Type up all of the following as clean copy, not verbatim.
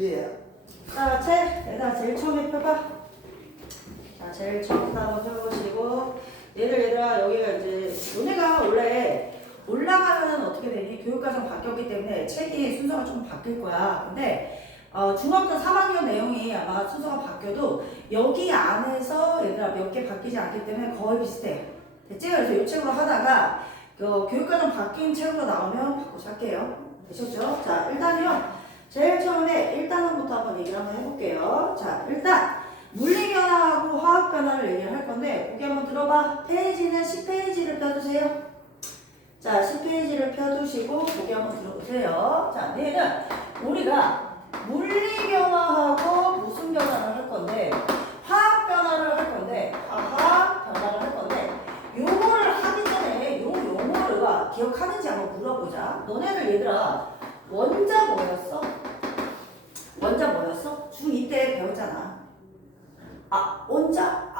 예. 자, 얘들아 제일 처음에 펴봐. 자, 제일 처음부터 한번 펴보시고 얘들아 여기가 이제 너네가 원래 올라가면 어떻게 되니? 교육과정 바뀌었기 때문에 책이 순서가 좀 바뀔 거야. 근데 중학교 3학년 내용이 아마 순서가 바뀌어도 여기 안에서 얘들아 몇 개 바뀌지 않기 때문에 거의 비슷해. 됐지? 그래서 이 책으로 하다가 교육과정 바뀐 책으로 나오면 바꾸자 할게요. 되셨죠? 자, 일단요. 제일 처음에 1단원부터 한번 얘기를 한번 해볼게요. 자, 일단 물리변화하고 화학변화를 얘기를 할 건데 거기 한번 들어봐. 페이지는 10페이지를 펴주세요. 자, 10페이지를 펴두시고 거기 한번 들어보세요. 자, 얘는 우리가 물리변화하고 무슨 변화를 할 건데 화학변화를 할 건데 화학변화를 할 건데 요거를 하기 전에 요 용어를 기억하는지 한번 물어보자. 너네들 얘들아 원자 뭐였어? 원자 뭐였어? 중2 때 배웠잖아. 원자?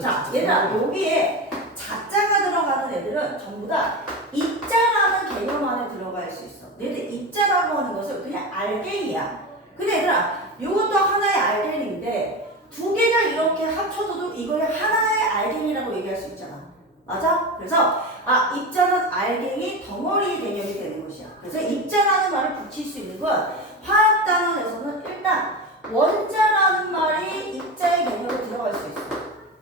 자, 얘들아, 여기에 자자가 들어가는 애들은 전부 다 입자라는 개념 안에 들어갈 수 있어. 얘들 입자라고 하는 것은 그냥 알갱이야. 근데 얘들아, 이것도 하나의 알갱인데 두 개가 이렇게 합쳐져도 이걸 하나의 알갱이라고 얘기할 수 있잖아. 맞아? 그래서 입자는 알갱이 덩어리 개념이 되는 것이야. 그래서 입자라는 말을 붙일 수 있는 건 화학 단원에서는 일단 원자라는 말이 입자의 개념에 들어갈 수 있어.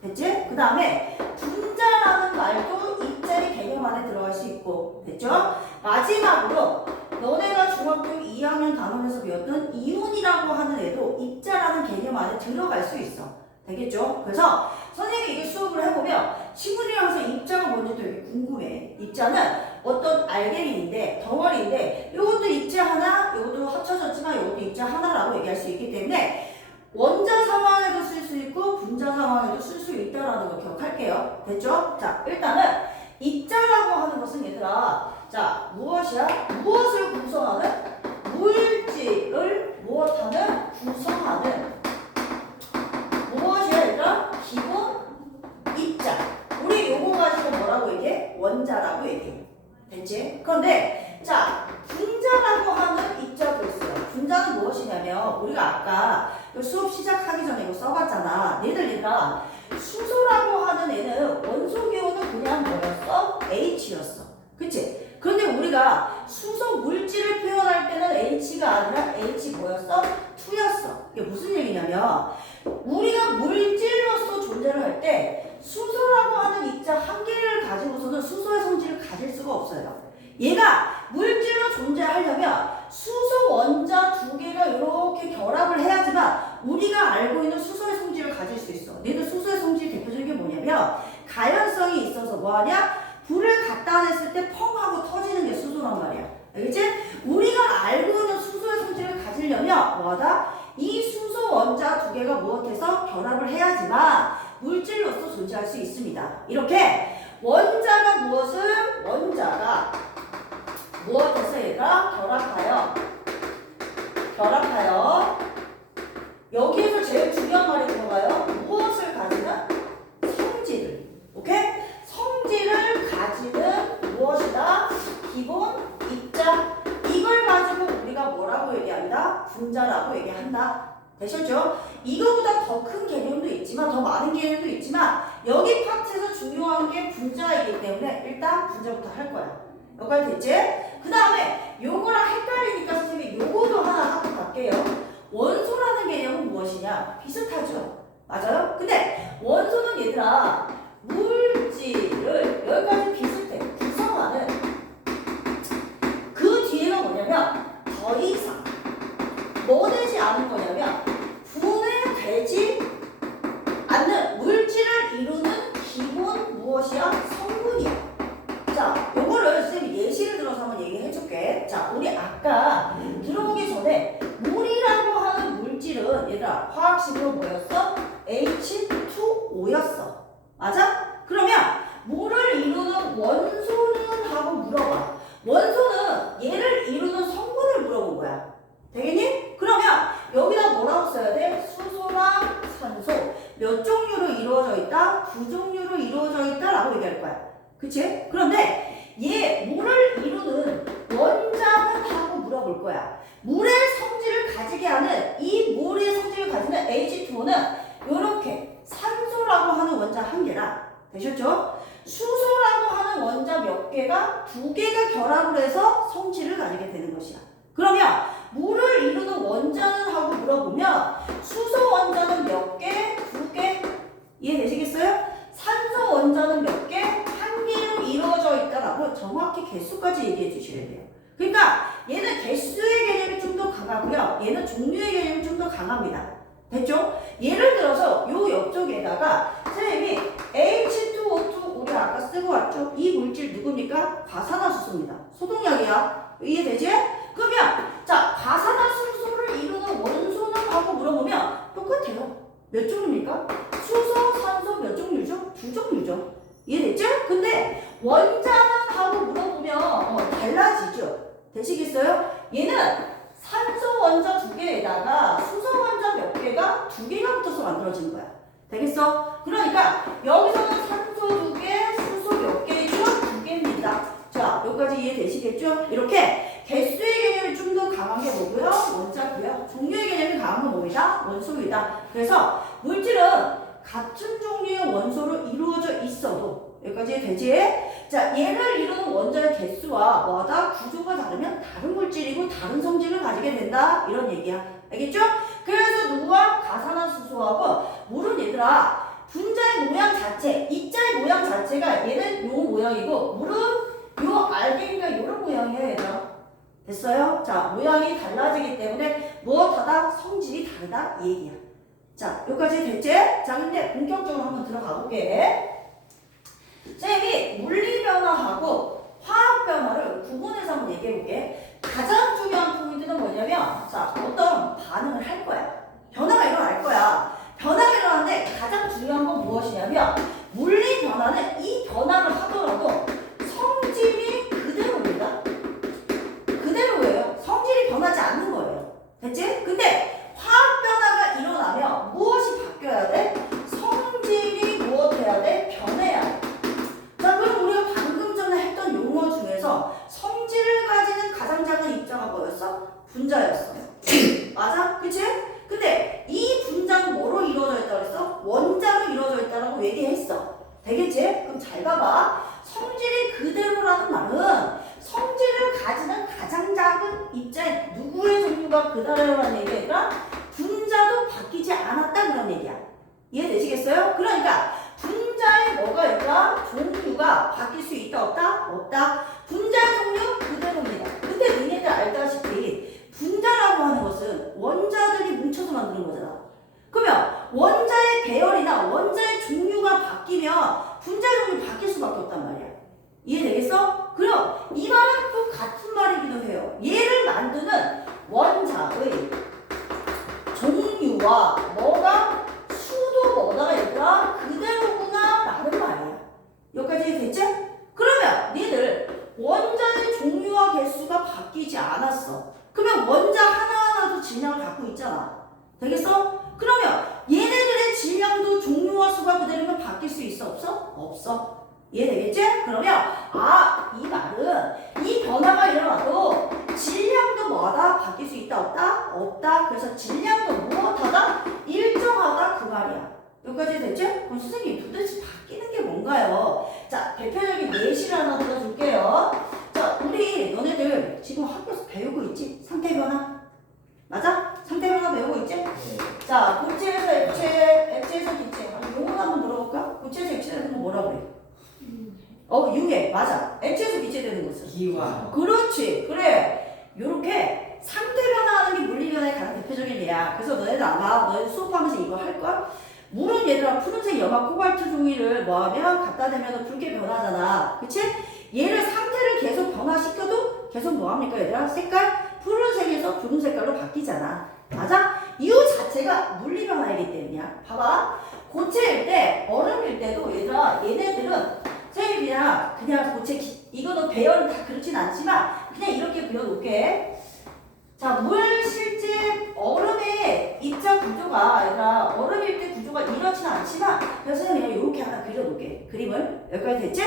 됐지? 그 다음에 분자라는 말도 입자의 개념 안에 들어갈 수 있고. 됐죠? 마지막으로 너네가 중학교 2학년 단원에서 배웠던 이온이라고 하는 애도 입자라는 개념 안에 들어갈 수 있어. 되겠죠? 그래서 선생님이 이게 수업을 해보면 친구들이랑 항상 입자가 뭔지 되게 궁금해. 입자는 어떤 알갱이인데 덩어리인데 이것도 입자 하나, 이것도 합쳐졌지만 이것도 입자 하나라고 얘기할 수 있기 때문에 원자 상황에도 쓸 수 있고 분자 상황에도 쓸 수 있다라는 거 기억할게요. 됐죠? 자, 일단은 입자라고 하는 것은 얘들아, 자, 무엇이야? 무엇을 구성하는? 물질을 무엇하는? 구성하는 무엇이야 얘들아? 기본 입자. 우리 요거 가지고 뭐라고 얘기해? 원자라고 얘기해. 됐지? 그런데 자, 분자라고 하는 입자도 있어요. 분자는 무엇이냐면 우리가 아까 수업 시작하기 전에 이거 써봤잖아. 얘들아, 수소라고 하는 애는 원소 기호는 그냥 뭐였어? H였어. 그치? 그런데 우리가 수소 물질을 표현할 때는 H가 아니라 H 뭐였어? 2였어. 이게 무슨 얘기냐면 우리가 물질로서 존재를 할 때 수소라고 하는 입자 한 개를 가지고서는 수소의 성질을 가질 수가 없어요. 얘가 물질로 존재하려면 수소 원자 두 개가 이렇게 결합을 해야지만 우리가 알고 있는 수소의 성질을 가질 수 있어. 얘들 수소의 성질 대표적인 게 뭐냐면 가연성이 있어서 뭐하냐? 불을 갖다 냈을 때 펑 하고 터지는 게 수소란 말이야. 알겠지? 우리가 알고 있는 수소의 성질을 가지려면 뭐하다? 이 수소 원자 두 개가 무엇해서 결합을 해야지만 물질로서 존재할 수 있습니다. 이렇게 원자가 무엇을? 원자가 무엇해서 얘가 결합하여 여기에서 제일 중요한 말이 들어가요. 무엇을 가지는? 성질을. 오케이? 성질을 가지는 무엇이다? 기본 입자. 이걸 가지고 우리가 뭐라고 얘기한다? 분자라고 얘기한다. 되셨죠? 이거보다 더 큰 개념도 있지만 더 많은 개념도 있지만 여기 파트에서 중요한 게 분자이기 때문에 일단 분자부터 할 거야. 여기까지 됐지? 그 다음에 요거랑 헷갈리니까 선생님이 요거도 하나 하고 갈게요. 원소라는 개념은 무엇이냐? 비슷하죠? 맞아요? 근데 원소는 얘들아 물질을 여기까지 비슷해. 구성하는 그 뒤에가 뭐냐면 더 이상 뭐 되지 않은 거냐면 분해되지 않는 물질을 이루는 기본 무엇이야? 성분이야. 자, 요거를 선생님이 예시를 들어서 한번 얘기해 줄게. 자, 우리 아까 들어보기 전에 물이라고 하는 물질은 얘들아 화학식으로 뭐였어? H2O였어. 맞아? 그러면 물을 이루는 원소는 하고 물어봐. 원소는 얘를 이루는 성분을 물어본 거야. 되겠니? 그러면 여기다 뭐라고 써야 돼? 수소랑 산소 몇 종류로 이루어져 있다? 두 종류로 이루어져 있다 라고 얘기할 거야. 그치? 그런데 얘 물을 이루는 원자는 하고 물어볼 거야. 물의 성질을 가지게 경우는 이렇게 산소라고 하는 원자 한 개랑 되셨죠? 수소라고 하는 원자 몇 개가 두 개가 결합을 해서 성질을 가지게 되는 것이야. 그러면 물을 이루는 원자는 하고 물어보면 수소 원자는 몇 개? 두 개? 이해되시겠어요? 산소 원자는 몇 개? 한 개로 이루어져 있다라고 정확히 개수까지 얘기해 주셔야 돼요. 그러니까 얘는 개수의 개념이 좀 더 강하고요. 얘는 종류의 개념이 좀 더 강합니다. 됐죠? 예를 들어서 요 옆쪽에다가 선생님이 H2O2 우리 아까 쓰고 왔죠? 이 물질 누굽니까? 과산화수소입니다. 소독약이야. 이해되지? 그러면 자 과산화수소를 이루는 원소는 하고 물어보면 똑같아요. 몇 종류입니까? 수소, 산소 몇 종류죠? 두 종류죠. 이해됐죠? 근데 원자는 하고 물어보면 달라지죠. 되시겠어요? 얘는 산소 원자 두 개에다가 수소 원자 몇 개가 두 개가 붙어서 만들어진 거야. 되겠어? 그러니까 여기서는 산소 두 개, 수소 몇 개죠? 두 개입니다. 자, 여기까지 이해되시겠죠? 이렇게 개수의 개념이 좀 더 강한 게 뭐고요? 원자고요. 종류의 개념이 강한 건 뭡니다? 원소이다. 그래서 물질은 같은 종류의 원소로 이루어져 있어도 여기까지 되지? 자, 얘를 이루는 원자의 개수와 뭐다? 구조가 다르면 다른 물질이고 다른 성질을 가지게 된다. 이런 얘기야. 알겠죠? 그래서 누구와? 가산화수소하고 물은 얘들아 분자의 모양 자체, 입자의 모양 자체가 얘는 요 모양이고 물은 요 알갱이가 요런 모양이에요. 얘들아. 됐어요? 자, 모양이 달라지기 때문에 무엇하다? 성질이 다르다. 이 얘기야. 자, 여기까지 됐지? 자, 근데 본격적으로 한번 들어가 볼게. 쌤이 물리 변화하고 화학 변화를 구분해서 한번 얘기해 볼게. 가장 중요한 포인트는 뭐냐면, 자, 어떤 반응을 할 거야. 변화가 일어날 거야. 변화가 일어나는데 가장 중요한 건 무엇이냐면, 물리 변화는 이 변화를 하더라도 성질이 그대로입니다. 그대로예요. 성질이 변하지 않는 거예요. 됐지? 근데 화학 변화가 일어나면 무엇이 바뀌어야 돼? 성질이 무엇해야 돼? 변해야 돼. 자, 그럼 우리가 방금 전에 했던 용어 중에서 성질을 가지는 가장 작은 입자가 뭐였어? 분자였어. 맞아? 그치? 근데 이 분자는 뭐로 이루어져 있다고 했어? 원자로 이루어져 있다고 얘기했어. 되겠지? 그럼 잘 봐봐. 성질이 그대로라는 말은 성질을 가지는 가장 작은 입자의 누구의 종류가 그대로라는 얘기가 분자도 바뀌지 않았다 그런 얘기야. 이해되시겠어요? 그러니까 분자에 뭐가 있다? 종류가 바뀔 수 있다 없다? 없다. 분자 종류 그대로입니다. 근데 너희들 알다시피 분자라고 하는 것은 원자들이 뭉쳐서 만드는 거잖아. 그러면 원자의 배열이나 원자의 종류가 바뀌면 분자 종류 바뀔 수밖에 없단 말이야. 이해되겠어? 그럼 이 말은 또 같은 말이기도 해요. 얘를 만드는 원자의 종류와 뭐가 수도 뭐다 얘들아 그대로구나 라는 말이야. 여기까지 됐지? 그러면 니들 원자의 종류와 개수가 바뀌지 않았어. 그러면 원자 하나하나도 질량을 갖고 있잖아. 되겠어? 그러면 얘네들의 질량도 종류와 수가 그대로면 바뀔 수 있어? 없어? 없어. 이해되겠지? 그러면 이 말은 이 변화가 일어나도 질량도 뭐하다? 바뀔 수 있다 없다? 없다. 그래서 질량도 무엇하다? 일정하다 그 말이야. 여기까지 됐지? 그럼 선생님 도대체 바뀌는 게 뭔가요? 자, 대표적인 예시를 하나 들어줄게요. 자, 우리 너네들 지금 학교에서 배우고 있지? 상태 변화? 맞아? 상태 변화 배우고 있지? 자, 고체에서 액체, 액체에서 기체. 용어 한번 물어볼까? 고체에서 액체 되는 거 뭐라 그래? 유해. 맞아. 액체에서 기체되는 거지. 기화. 그렇지. 그래. 요렇게 상태 변화하는 게 물리 변화의 가장 대표적인 예야. 그래서 너네들 아마 너희들 수업하면서 이거 할걸? 물은 얘들아 푸른색 염화 코발트 종이를 뭐하면 갖다 대면 붉게 변하잖아. 그치? 얘를 상태를 계속 변화시켜도 계속 뭐합니까 얘들아? 색깔 푸른색에서 붉은 색깔로 바뀌잖아. 맞아? 이유 자체가 물리 변화이기 때문이야. 봐봐. 고체일 때 얼음일 때도 얘들아 얘네들은 선생님이 그냥 고체 이거는 배열은 다 그렇진 않지만 그냥 이렇게 그려놓을게. 자, 물 실제 얼음의 입자 구조가 얘들아 얼음일 때 구조가 이렇지는 않지만 그래서 그냥 이렇게 하나 그려놓을게. 그림을. 여기까지 됐지?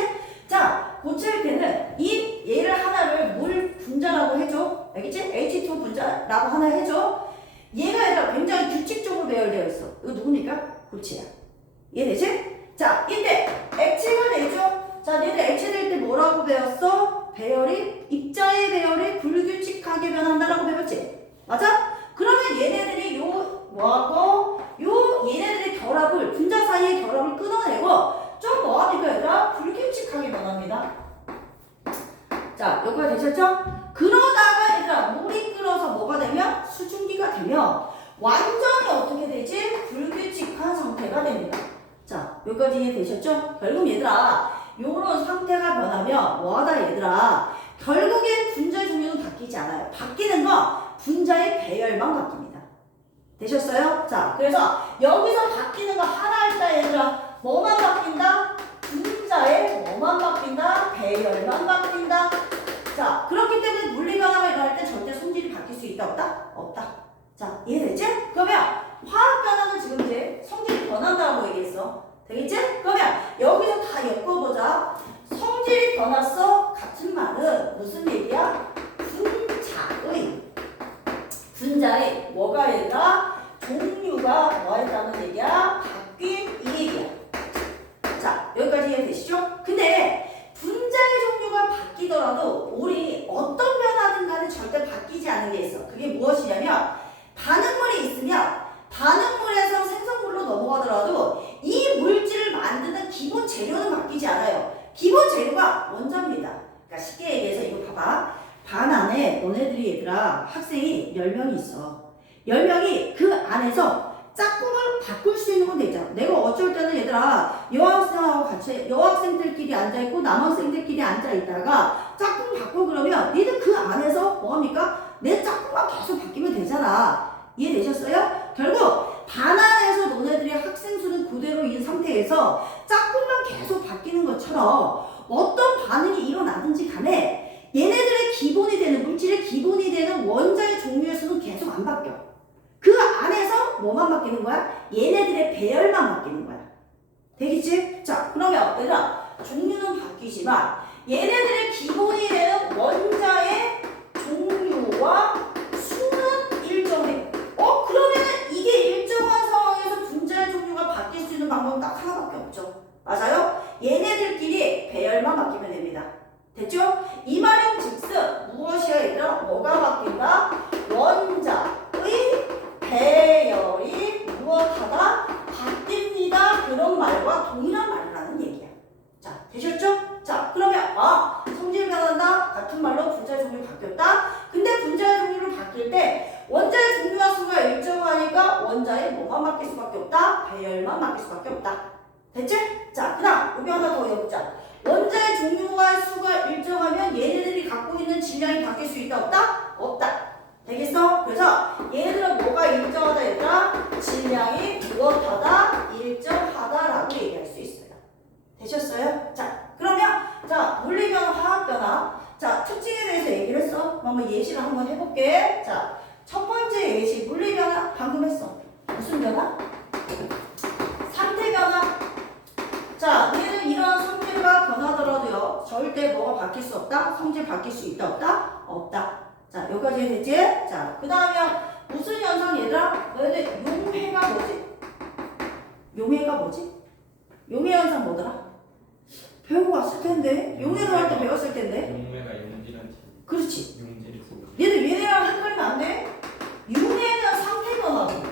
자, 고체일 때는 이 얘를 하나를 물 분자라고 해줘. 알겠지? H2 분자라고 하나 해줘. 얘가 얘들아 굉장히 규칙적으로 배열되어 있어. 이거 누굽니까? 굴체야. 이해되지? 자, 이때 액체가 되죠? 자, 얘들 액체 될 때 뭐라고 배웠어? 배열이, 입자의 배열이 불규칙하게 변한다라고 배웠지? 맞아? 그러면 얘네들이 뭐하고, 얘네들의 결합을, 분자 사이의 결합을 끊어내고, 좀 뭐합니까, 얘들아? 불규칙하게 변합니다. 자, 여기까지 되셨죠? 그러다가 얘들아, 물이 끓어서 뭐가 되면? 수증기가 되면, 완전히 어떻게 되지? 불규칙한 상태가 됩니다. 자, 여기까지 이해되셨죠? 결국 얘들아, 요런 상태가 변하면 뭐하다 얘들아, 결국엔 분자의 종류는 바뀌지 않아요. 바뀌는 건 분자의 배열만 바뀝니다. 되셨어요? 자, 그래서 여기서 바뀌는 거 하나 있다 얘들아. 뭐만 바뀐다? 분자의 뭐만 바뀐다? 배열만 바뀐다. 자, 그렇기 때문에 물리 변화가 일어날 때 절대 성질이 바뀔 수 있다 없다? 없다. 자, 이해되지? 그러면 화학 변화는 지금 이제 성질이 변한다고 얘기했어. 되겠지? 그러면 여기서 다 엮어보자. 성질이 변했어. 같은 말은 무슨 얘기야? 분자의 뭐가 얘들아? 종류가 뭐 했다는 얘기야? 바뀐 이 얘기야. 자, 여기까지 이해되시죠? 근데 분자의 종류가 바뀌더라도 우리 어떤 변화든 간에 절대 바뀌지 않는 게 있어. 그게 무엇이냐면 반응물이 있으면 반응물에서 생성물로 넘어가더라도 이 물질을 만드는 기본 재료는 바뀌지 않아요. 기본 재료가 원자입니다. 그러니까 쉽게 얘기해서 이거 봐봐. 반 안에 너네들이 얘들아 학생이 10명이 있어. 10명이 그 안에서 짝꿍을 바꿀 수 있는 건 돼 있잖아. 내가 어쩔 때는 얘들아 여학생하고 같이 여학생들끼리 앉아있고 남학생들끼리 앉아있다가 짝꿍 바꾸고 그러면 니들 그 안에서 뭐합니까? 내 짝꿍만 계속 바뀌면 되잖아. 이해되셨어요? 결국 반 안에서 너네들이 학생 수는 그대로인 상태에서 짝꿍만 계속 바뀌는 것처럼 어떤 반응이 일어나든지 간에 얘네들의 기본이 되는 물질의 기본이 되는 원자의 종류의 수는 계속 안 바뀌어. 그 안에서 뭐만 바뀌는 거야? 얘네들의 배열만 바뀌는 거야. 되겠지? 자, 그러면 얘들아 종류는 바뀌지만 얘네들의 기본이 되는 원자의 종류와 수는 일정해. 그러면은 이게 일정한 상황에서 분자의 종류가 바뀔 수 있는 방법은 딱 하나밖에 없죠. 맞아요? 얘네들끼리 배열만 바뀌면 됩니다. 됐죠? 이 말인 즉슨 무엇이야 얘들아? 뭐가 바뀐다? 원자의 배열이 무엇하다? 바뀝니다. 그런 말과 동일한 말이라는 얘기야. 자, 되셨죠? 자, 그러면 성질 변한다? 같은 말로 분자의 종류 바뀌었다? 근데 분자의 종류를 바뀔 때 원자의 종류와 수가 일정하니까 원자의 뭐만 바뀔 수밖에 없다? 배열만 바뀔 수밖에 없다. 됐지? 자, 그 다음 여기 하나 더 해보자. 원자의 종류와 수가 일정하면 얘네들이 갖고 있는 질량이 바뀔 수 있다 없다? 없다. 되겠어? 그래서 얘네들은 뭐가 일정하다 얘들아? 질량이 무엇하다? 일정하다라고 얘기할 수 있어요. 되셨어요? 자, 그러면 자 물리변화, 화학변화 자 특징에 대해서 얘기를 했어. 한번 예시를 한번 해볼게. 자, 첫 번째 예시 물리변화 방금 했어. 무슨 변화? 상태 변화. 자, 얘는 이러한 상태가 변하더라도요 절대 뭐가 바뀔 수 없다? 성질 바뀔 수 있다 없다? 없다. 자, 여기까지 됐지? 자, 그 다음에 무슨 현상 얘들아? 너희들 용해가 뭐지? 용해가 뭐지? 용해 현상 뭐더라? 배우고 왔을 텐데 용해 나올 때 배웠을 텐데 용매가 용질한지 그렇지. 용질이 속 얘네랑 헷갈리면 안 돼. 용해는 상태 변화고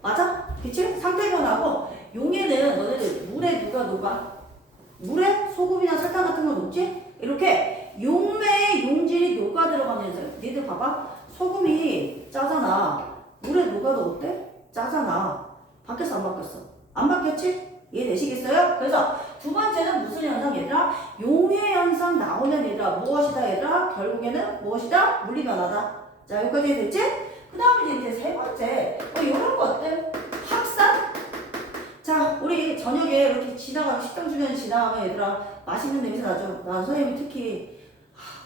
맞아? 그치? 상태 변화고 용해는 너네들 물에 누가 녹아? 물에 소금이나 설탕 같은 거 녹지? 이렇게 용매의 용질이 녹아 들어가는 현상. 니들 봐봐. 소금이 짜잖아. 물에 녹아도 어때? 짜잖아. 바뀌었어 안 바뀌었어? 안 바뀌었지? 이해되시겠어요? 그래서 두 번째는 무슨 현상 얘들아? 용해 현상 나오는 얘들아 무엇이다 얘들아? 결국에는 무엇이다? 물리변화다. 자, 여기까지 됐지? 그 다음에 이제 세 번째 이런 거 어때? 확산? 자, 우리 저녁에 이렇게 지나가면 식당 주변에 지나가면 얘들아 맛있는 냄새 나죠? 난 선생님이 특히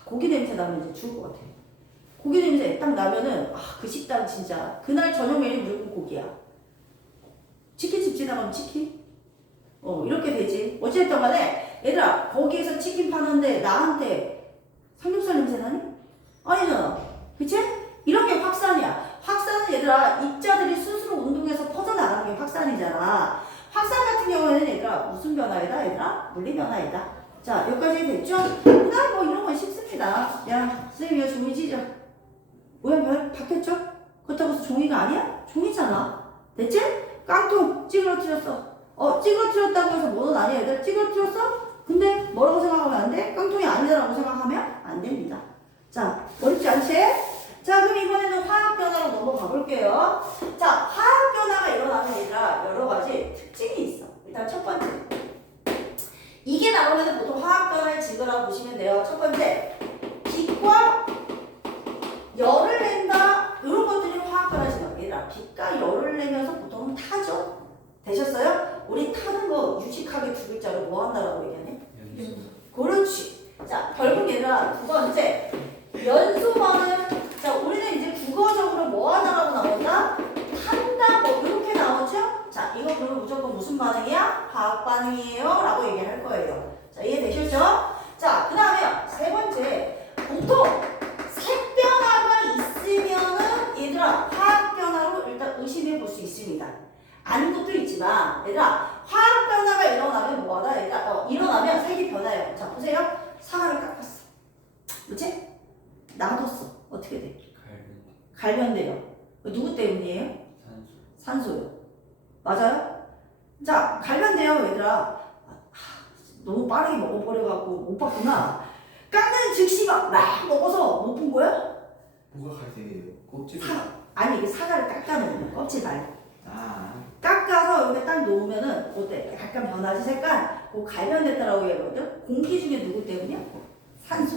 고기 냄새 나면 이제 죽을 것 같아. 고기 냄새 딱 나면은 그 식당 진짜 그날 저녁 메뉴 무조건 고기야. 치킨집 지나가면 치킨? 이렇게 되지. 어쨌든 간에 얘들아 거기에서 치킨 파는데 나한테 삼겹살 냄새 나니? 아니잖아. 그치? 이런 게 확산이야. 확산은 얘들아 입자들이 스스로 운동해서 얘들아 무슨 변화이다 얘들아? 물리 변화이다. 자 여기까지 됐죠? 그 다음 뭐 이런 건 쉽습니다. 야 선생님 이거 종이 찢어. 모양 바뀌었죠? 그렇다고 해서 종이가 아니야? 종이잖아. 됐지? 깡통 찌그러뜨렸어. 찌그러뜨렸다고 해서 뭐는 아니야 얘들아. 찌그러뜨렸어? 근데 뭐라고 생각하면 안 돼? 깡통이 아니다라고 생각하면 안 됩니다. 자 어렵지 않지? 자 그럼 이번에는 화학 변화로 넘어가 볼게요. 자 화학 변화가 일어나는 얘들아 여러 가지 특징이 있어. 일단 첫 번째 이게 나오면 보통 화학 변화의 증거라고 보시면 돼요. 첫 번째 빛과 열을 낸다 이런 것들이 화학 변화 증거. 얘들아 빛과 열을 내면서 보통은 타죠. 되셨어요? 우리 타는 거 유식하게 두 글자로 뭐 한다라고 얘기하네? 그렇지. 자 결국 얘들아 두 번째 연소만은 자 우리는 이제 국어적으로 뭐 하나라고 나온다? 탄다 뭐 이렇게 나오죠? 자 이거 그러면 무조건 무슨 반응이야? 화학 반응이에요 라고 얘기를 할 거예요. 자 이해되셨죠? 자 그 다음에 세 번째 보통 색 변화가 있으면은 얘들아 화학 변화로 일단 의심해 볼 수 있습니다. 아닌 것도 있지만 얘들아 화학 변화가 일어나면 뭐하다? 얘들아 일어나면 색이 변해요. 자 보세요. 사과를 깎았어. 그치? 놔뒀어. 어떻게 돼? 갈변돼요. 누구 때문이에요? 산소요. 맞아요? 자 갈변돼요 얘들아. 너무 빠르게 먹어버려갖고 못 봤구나. 깎는 즉시 막 먹어서 못 본 거야? 뭐가 갈색이에요? 껍질? 아니 이게 사과를 깎아놓으면 껍질 말고 아 깎아서 여기 딱 놓으면은 어때? 약간 변하지 색깔? 그거 갈변됐다라고 얘기하거든? 공기 중에 누구 때문이야? 산소.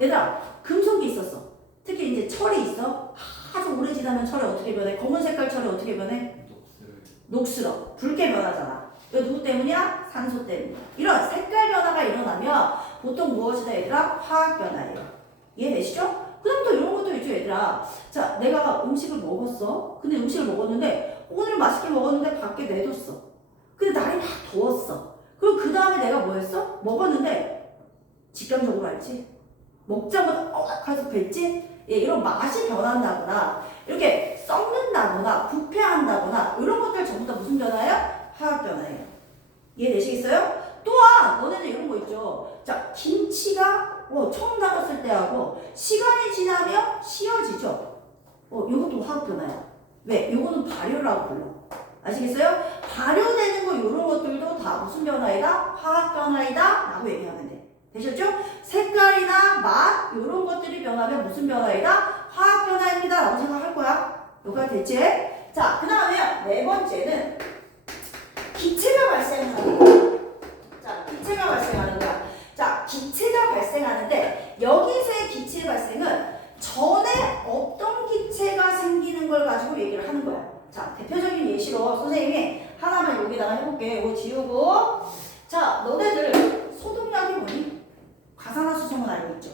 얘들아 금속이 있었어. 특히 이제 철이 있어. 아주 오래 지나면 철이 어떻게 변해? 검은 색깔 철이 어떻게 변해? 녹슬어. 붉게 변하잖아. 이거 누구 때문이야? 산소 때문이야. 이런 색깔 변화가 일어나면 보통 무엇이다 얘들아? 화학 변화예요. 이해되시죠? 그 다음 또 이런 것도 있죠 얘들아. 자 내가 음식을 먹었어. 근데 음식을 먹었는데 오늘 맛있게 먹었는데 밖에 내뒀어. 근데 날이 막 더웠어. 그리고 그 다음에 내가 뭐 했어? 먹었는데 직감적으로 알지? 먹자마자 가서 뱉지? 예, 이런 맛이 변한다거나 이렇게 썩는다거나 부패한다거나 이런 것들 전부 다 무슨 변화예요? 화학 변화예요. 이해되시겠어요? 또한 너네들 이런 거 있죠. 자 김치가 처음 나갔을 때하고 시간이 지나면 씌어지죠. 이것도 화학 변화야. 왜? 이거는 발효라고 불러. 아시겠어요? 발효되는 거 이런 것들도 다 무슨 변화이다? 화학 변화이다 라고 얘기하면 돼. 되셨죠? 색깔이나 맛 이런 것들이 변하면 무슨 변화이다? 화학 변화입니다 라고 생각할 거야. 여기까지 됐지? 자, 그 다음에 네 번째는 기체가 발생하는 거야. 자, 기체가 발생하는 거야. 자, 기체가 발생하는데 여기서의 기체 발생은 전에 어떤 기체가 생기는 걸 가지고 얘기를 하는 거야. 자, 대표적인 예시로 선생님이 하나만 여기다가 해볼게. 이거 지우고. 자, 너네들 소독약이 뭐니? 가산화수소는 알고 있죠?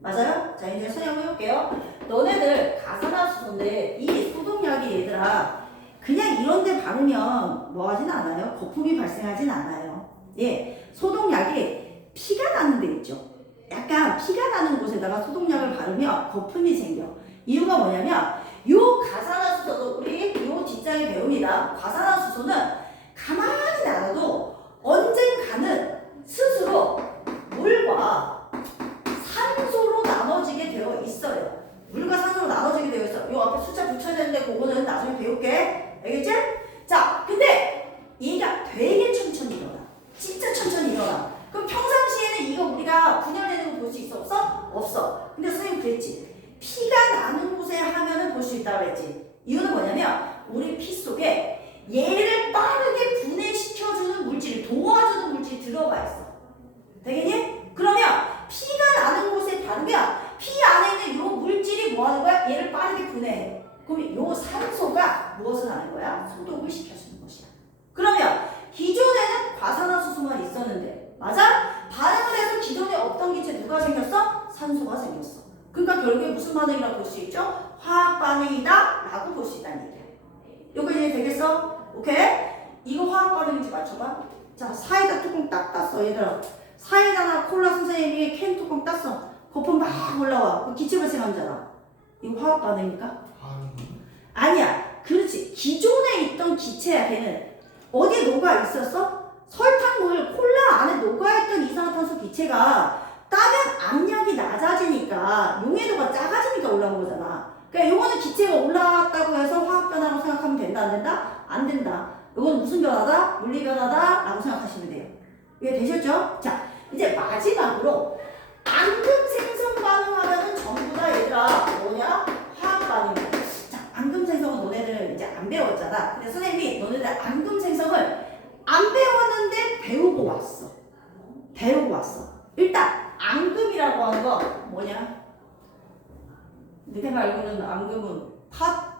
맞아요? 자, 이제 선생님 한번 해볼게요. 너네들 가산화수소인데 이 소독약이 얘들아 그냥 이런데 바르면 뭐 하진 않아요? 거품이 발생하진 않아요. 예, 소독약이 피가 나는 데 있죠. 약간 피가 나는 곳에다가 소독약을 바르면 거품이 생겨. 이유가 뭐냐면 요 가산화수소도 우리 요 뒷장에 배웁니다. 가산화수소는 가만히 놔둬도 언젠가는 스스로 물과 산소로 나눠지게 되어 있어요. 물과 산소로 나눠지게 되어 있어. 요 앞에 숫자 붙여야 되는데 그거는 나중에 배울게. 알겠지? 자, 근데 얘가 되게 천천히 일어나. 진짜 천천히 일어나. 그럼 평상시에는 이거 우리가 분열되는 거 볼 수 있어? 없어? 없어. 근데 선생님 그랬지. 피가 나는 곳에 하면은 볼 수 있다고 그랬지. 이유는 뭐냐면 우리 피 속에 얘를 빠르게 분해시켜주는 물질이 도와주는 물질이 들어가 있어. 되겠니? 그러면 피가 나는 곳에 바르면 피 안에 있는 요 물질이 뭐 하는 거야? 얘를 빠르게 분해해. 그럼 요 산소가 무엇을 하는 거야? 소독을 시켜주는 것이야. 그러면 기존에는 과산화수소만 있었는데 맞아? 반응을 해서 기존에 없던 기체 누가 생겼어? 산소가 생겼어. 그러니까 결국에 무슨 반응이라고 볼 수 있죠? 화학 반응이다 라고 볼 수 있다는 얘기야. 이거 이제 되겠어? 오케이? 이거 화학 반응인지 맞춰봐. 자, 사이다 뚜껑 딱 땄어 얘들아. 사이다나 콜라 선생님이 캔 뚜껑 땄어. 거품 막 올라와. 그 기체 발생하잖아. 이거 화학 반응입니까? 아니야. 그렇지. 기존에 있던 기체야 걔는. 어디에 녹아 있었어? 콜라물, 콜라 안에 녹아있던 이산화탄소 기체가 따면 압력이 낮아지니까 용해도가 작아지니까 올라온 거잖아. 그러니까 요거는 기체가 올라왔다고 해서 화학 변화라고 생각하면 된다, 안 된다? 안 된다. 요건 무슨 변화다? 물리 변화다 라고 생각하시면 돼요. 이해 되셨죠? 자, 이제 마지막으로 앙금 생성 반응하면은 전부 다 얘들아 뭐냐? 화학 반응이야. 자, 앙금 생성은 너네들 이제 안 배웠잖아. 근데 선생님이 너네들 앙금 생성을 안 배웠는데 배우고 왔어. 배우고 왔어. 일단 앙금이라고 하는 거 뭐냐? 너네가 알고는 앙금은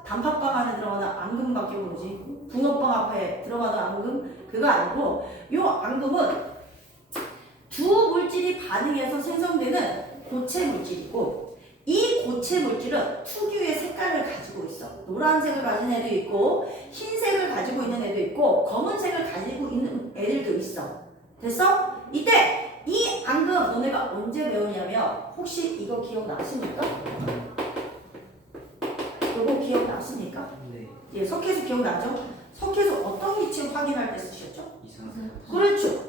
단팥빵 안에 들어가는 앙금밖에 모르지. 붕어빵 앞에 들어가는 앙금 그거 아니고 요 앙금은 두 물질이 반응해서 생성되는 고체 물질이고 이 고체 물질은 특유의 색깔을 가지고 있어. 노란색을 가진 애도 있고 흰색을 가지고 있는 애도 있고 검은색을 가지고 있는 애들도 있어. 됐어? 이때 이 앙금 너네가 언제 배우냐면 혹시 이거 기억나십니까? 이거 기억나십니까? 네. 예, 석회수 기억나죠? 석회수 어떤 기체 확인할 때 쓰셨죠? 이상하다. 그렇죠.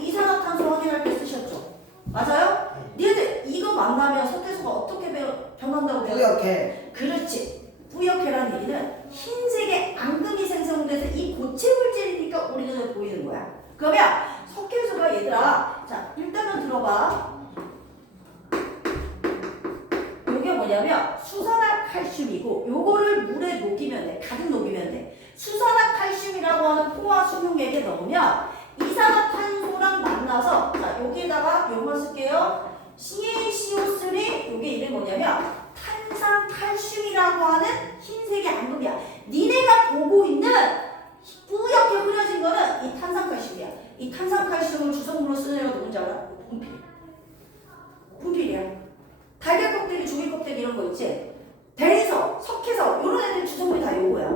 이산화탄소 확인할 때 쓰셨죠? 맞아요? 니들 이거 만나면 석회수가 어떻게 변한다고 배웠어? 뿌옇게. 그렇지. 뿌옇게라는 얘기는 흰색의 앙금이 생성돼서 이 고체 물질이니까 우리 눈에 보이는 거야. 그러면 석회수가 얘들아, 자 일단은 들어봐. 요게 뭐냐면 수산화칼슘이고 요거를 물에 녹이면 돼. 가득 녹이면 돼. 수산화칼슘이라고 하는 포화 수용액에 넣으면 이산화탄소랑 만나서 자 여기에다가 요거 쓸게요. CaCO3 요게 이름이 뭐냐면 탄산칼슘이라고 하는 흰색의 앙금이야. 니네가 보고 있는 뿌옇게 흐려진 거는 이 탄산칼슘이야. 이 탄산칼슘을 주성분으로 쓰는 애가 누군지 알아? 분필. 분필이야. 달걀 껍데기, 조개 껍데기 이런 거 있지? 대리석, 석회석 이런 애들 주성분이 다 요거야.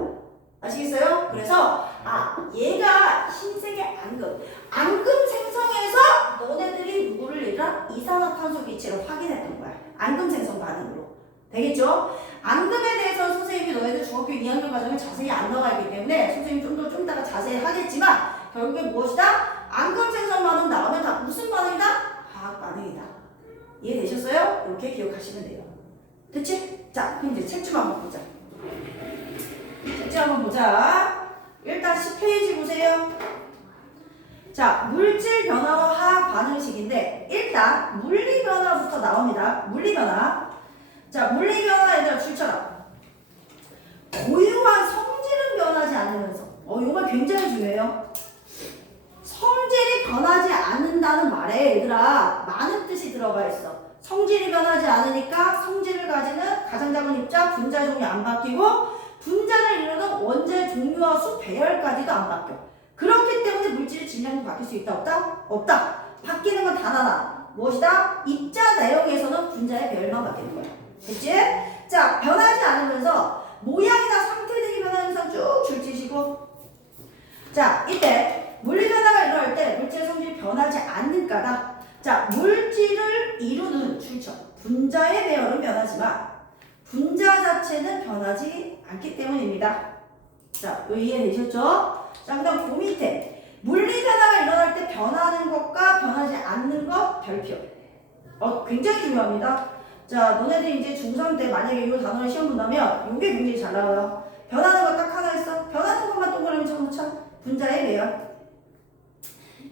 아시겠어요? 그래서 얘가 흰색의 앙금 생성해서 너네들이 누구를 얘들아? 이산화탄소 기체를 확인했던 거야. 앙금 생성 반응으로. 되겠죠? 앙금에 대해서 선생님이 너희들 중학교 2학년 과정에 자세히 안 나와 있기 때문에 선생님이 좀 이따가 자세히 하겠지만 결국에 무엇이다? 앙금 생성 반응 나오면 다 무슨 반응이다? 화학 반응이다. 이해되셨어요? 이렇게 기억하시면 돼요. 됐지? 자, 그럼 이제 책 좀 한번 보자. 책 좀 한번 보자. 일단 10페이지 보세요. 자, 물질 변화와 화학 반응식인데 일단 물리 변화부터 나옵니다. 물리 변화. 자, 물리 변화 얘들아 출처라. 고유한 성질은 변하지 않으면서 이거 굉장히 중요해요. 성질이 변하지 않는다는 말에 얘들아 많은 뜻이 들어가 있어. 성질이 변하지 않으니까 성질을 가지는 가장 작은 입자 분자 종류 안 바뀌고 분자를 이루는 원자의 종류와 수 배열까지도 안 바뀌어. 그렇기 때문에 물질의 질량도 바뀔 수 있다 없다? 없다. 바뀌는 건 단 하나. 무엇이다? 입자 내역에서는 분자의 배열만 바뀌는 거야. 됐지? 자, 변하지 않으면서 모양이나 상태 등이 변하면서 쭉 줄지시고 자, 이때 물리 변화가 일어날 때 물질의 성질이 변하지 않는 까다. 자, 물질을 이루는 출처 분자의 배열은 변하지만 분자 자체는 변하지 않기 때문입니다. 자, 요 이해되셨죠? 자, 그 다음 그 밑에 물리 변화가 일어날 때 변하는 것과 변하지 않는 것 별표. 굉장히 중요합니다. 자, 너네들이 이제 중3 때 만약에 이 단어를 시험 본다면 이게 굉장히 잘 나와요. 변하는 거 딱 하나 있어. 변하는 것만 동그라미 쳐놓자. 분자의 배열.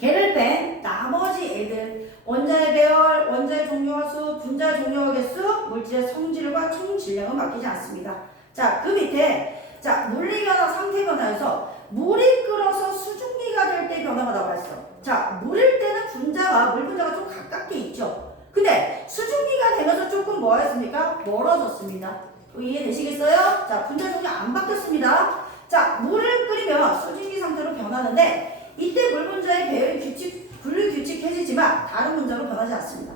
걔를 뺀 나머지 애들 원자의 배열, 원자의 종류와 수, 분자의 종류와 개수, 물질의 성질과 총 질량은 바뀌지 않습니다. 자, 그 밑에 자 물리 변화, 상태 변화에서 물이 끓어서 수증기가 될 때 변화가 나와 있어. 자, 물일 때는 분자와 물 분자가 좀 가깝게 있죠. 근데 수증기가 되면서 조금 뭐 했습니까? 멀어졌습니다. 이해되시겠어요? 자, 분자 종류 안 바뀌었습니다. 자, 물을 끓이면 수증기 상태로 변하는데 이때 물 분자의 배열이 불규칙해지지만 다른 분자로 변하지 않습니다.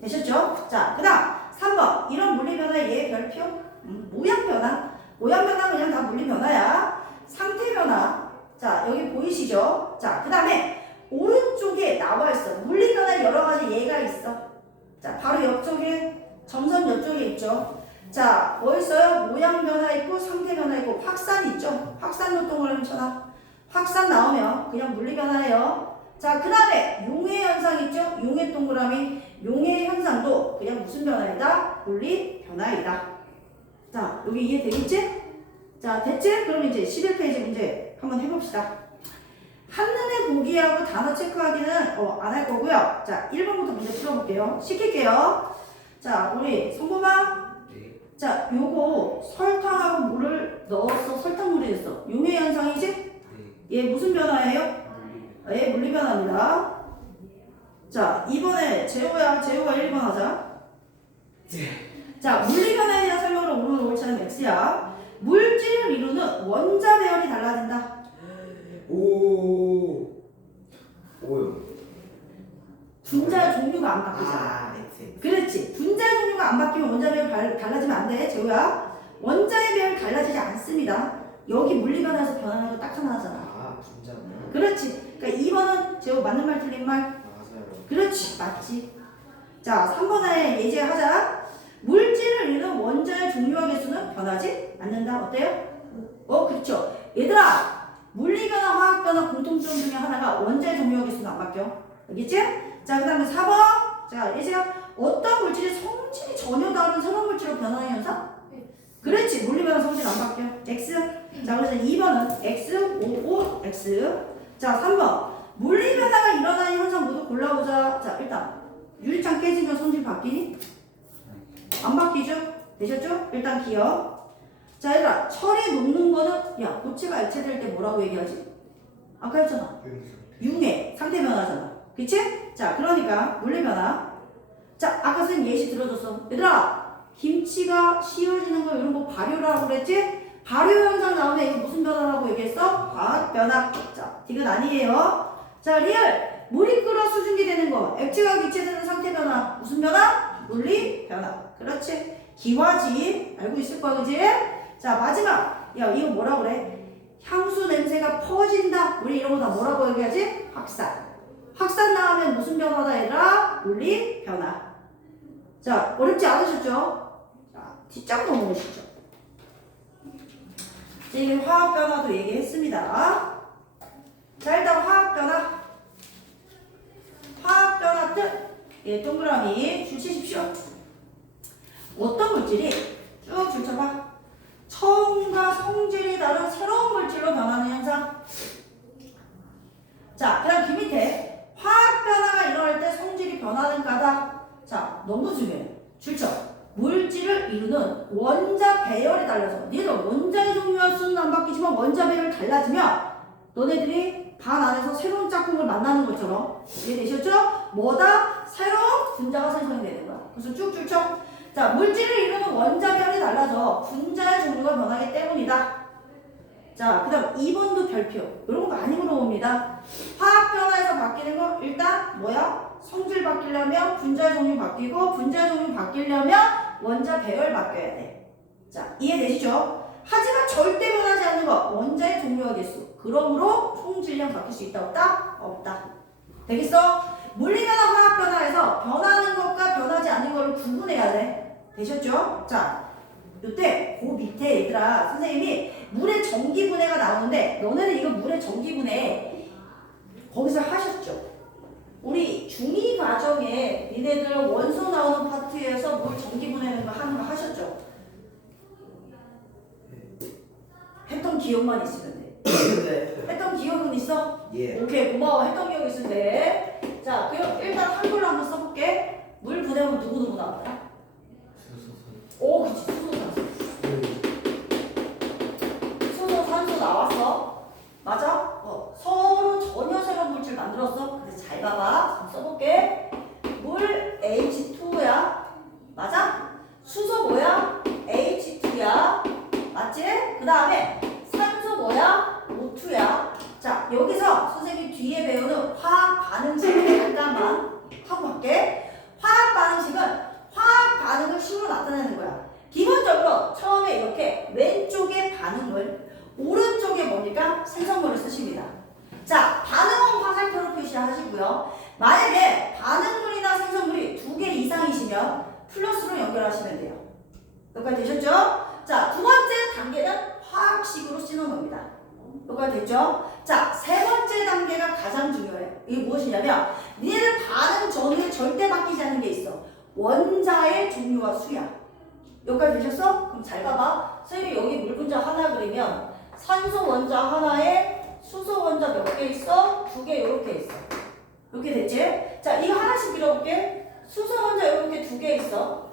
되셨죠? 자, 그 다음 3번 이런 물리 변화의 예의 별표 모양 변화. 모양 변화는 그냥 다 물리 변화야. 상태 변화. 자, 여기 보이시죠? 자, 그 다음에 오른쪽에 나와 있어. 물리 변화의 여러 가지 예가 있어. 자, 바로 옆쪽에 점선 옆쪽에 있죠. 자, 뭐 있어요? 모양 변화 있고 상태 변화 있고 확산 있죠. 확산 노동을 쳐놔. 확산 나오면 그냥 물리 변화예요. 자, 그 다음에 용해 현상 있죠? 용해 동그라미. 용해 현상도 그냥 무슨 변화이다? 물리 변화이다. 자, 여기 이해되겠지? 자, 됐지? 그럼 이제 11페이지 문제 한번 해봅시다. 한눈에 보기하고 단어 체크하기는 안 할 거고요. 자, 1번부터 문제 풀어볼게요. 시킬게요. 자, 우리 성범아. 네. 자, 요거 설탕하고 물을 넣었어. 설탕물이 됐어. 용해 현상이지? 네. 얘 무슨 변화예요? 물리. 예, 물리 변화입니다. 자, 이번에 재호야. 재호가 1번 하자. 자, 물리 변화에 대한 설명을 오늘 옳지 않으면 X야. 물질을 이루는 원자 배열이 달라진다. 오. 오요. 분자 종류가 안 바뀌잖아. 아, X. 그렇지. 분자 종류가 안 바뀌면 원자 배열 달라지면 안 돼. 재호야. 원자의 배열 달라지지 않습니다. 여기 물리 변화에서 변하는 거 딱 하나 하잖아. 아, 분자네요. 그렇지. 그러니까 2번은 재호 맞는 말 틀린 말? 맞아요. 그렇지. 맞지. 자, 3번에 예제하자. 물질을 이루는 원자의 종류와 개수는 변하지 않는다. 어때요? 그렇죠. 얘들아, 물리 변화, 화학 변화 공통점 중에 하나가 원자의 종류와 개수는 안 바뀌어. 알겠지? 자, 그 다음에 4번. 자, 예제야. 어떤 물질이 성질이 전혀 다른 새로운 물질로 변하는 현상? 그렇지. 물리 변화 성질 안 바뀌어. X. 자, 그래서 2번은 X, 5, X. 자, 3번. 물리 변화가 일어나는 현상 모두 골라보자. 자, 일단 유리창 깨지면 성질 바뀌니? 안 바뀌죠? 되셨죠? 일단 기억. 자, 얘들아, 철이 녹는 거는 야, 고체가 액체될 때 뭐라고 얘기하지? 아까 했잖아. 융해, 상태 변화잖아. 그치? 자, 그러니까 물리 변화. 자, 아까 선생님 예시 들어줬어. 얘들아, 김치가 씌워지는 거 이런 거 발효라고 그랬지? 발효 현상 나오면 이거 무슨 변화라고 얘기했어? 과학 변화. 자, 디귿 아니에요. 자, 리얼. 물이 끓어 수증기 되는 거. 액체가 기체되는 상태 변화. 무슨 변화? 물리 변화. 그렇지. 기화지. 알고 있을 거야, 그지? 자, 마지막. 야, 이거 뭐라 그래? 향수 냄새가 퍼진다. 우리 이런 거 다 뭐라고 얘기하지? 확산. 확산 나오면 무슨 변화다, 얘들아? 물리 변화. 자, 어렵지 않으셨죠? 자, 뒷장 넘어오시죠. 지금 화학 변화도 얘기했습니다. 자, 일단 화학 변화. 화학 변화 뜻. 예, 동그라미 줄치십시오. 어떤 물질이 쭉 줄쳐봐. 처음과 성질이 다른 새로운 물질로 변하는 현상. 자, 그다음 그 밑에 화학 변화가 일어날 때 성질이 변하는 까닭. 자, 너무 중요해. 줄쳐. 물질을 이루는 원자 배열이 달라서 얘들 원자의 종류와 수는 안 바뀌지만 원자 배열이 달라지면 너네들이 반 안에서 새로운 짝꿍을 만나는 것처럼 이해되셨죠? 뭐다? 새로운 분자가 생성이 되는 거야. 그래서 쭉 줄쳐. 자, 물질을 이루는 원자별이 달라져 분자의 종류가 변하기 때문이다. 자, 그 다음 2번도 별표. 이런 거 많이 물어봅니다. 화학 변화에서 바뀌는 거 일단 뭐야? 성질 바뀌려면 분자의 종류 바뀌고 분자의 종류 바뀌려면 원자 배열 바뀌어야 돼. 자, 이해되시죠? 하지만 절대 변하지 않는 거 원자의 종류와 개수. 그러므로 총 질량 바뀔 수 있다 없다? 없다. 되겠어? 물리 변화, 화학 변화에서 변하는 것과 변하지 않는 것을 구분해야 돼. 되셨죠? 자, 이때 그 밑에 얘들아 선생님이 물의 전기분해가 나오는데 너네는 이거 물의 전기분해 거기서 하셨죠? 우리 중2 과정에 니네들 원소 나오는 파트에서 물 전기분해하는 거 하는 거 하셨죠? 했던 기억만 있으면 돼. 네. 했던 기억은 있어? 예. 오케이, 고마워. 했던 기억 있으면 돼. 자, 그럼 일단 한글로 한번 써볼게. 물 분해하면 누구 나왔더라? 오, 그치. 수소, 산소 나왔어. 맞아? 서로 전혀 새로운 물질 만들었어. 그래서 잘 봐봐. 써볼게. 물 H2야. 맞아? 수소 뭐야? H2야. 맞지? 그 다음에 산소 뭐야? O2야. 자, 여기서 선생님 뒤에 배우는 화학 반응식을 잠깐만 하고 갈게. 화학 반응식은 화학 반응을 식으로 나타내는 거야. 기본적으로 처음에 이렇게 왼쪽에 반응물, 오른쪽에 뭡니까? 생성물을 쓰십니다. 자, 반응은 화살표로 표시하시고요. 만약에 반응물이나 생성물이 2개 이상이시면 플러스로 연결하시면 돼요. 여기까지 되셨죠? 자, 두 번째 단계는 화학식으로 쓰는 겁니다. 여기까지 됐죠? 자, 세 번째 단계가 가장 중요해. 이게 무엇이냐면 니네들 반응 전후에 절대 바뀌지 않는 게 있어. 원자의 종류와 수야. 여기까지 되셨어? 그럼 잘 봐봐. 선생님이 여기 물 분자 하나 그리면 산소 원자 하나에 수소 원자 몇 개 있어? 2개 이렇게 있어. 이렇게 됐지? 자, 이거 하나씩 그려볼게. 수소 원자 이렇게 2개 있어.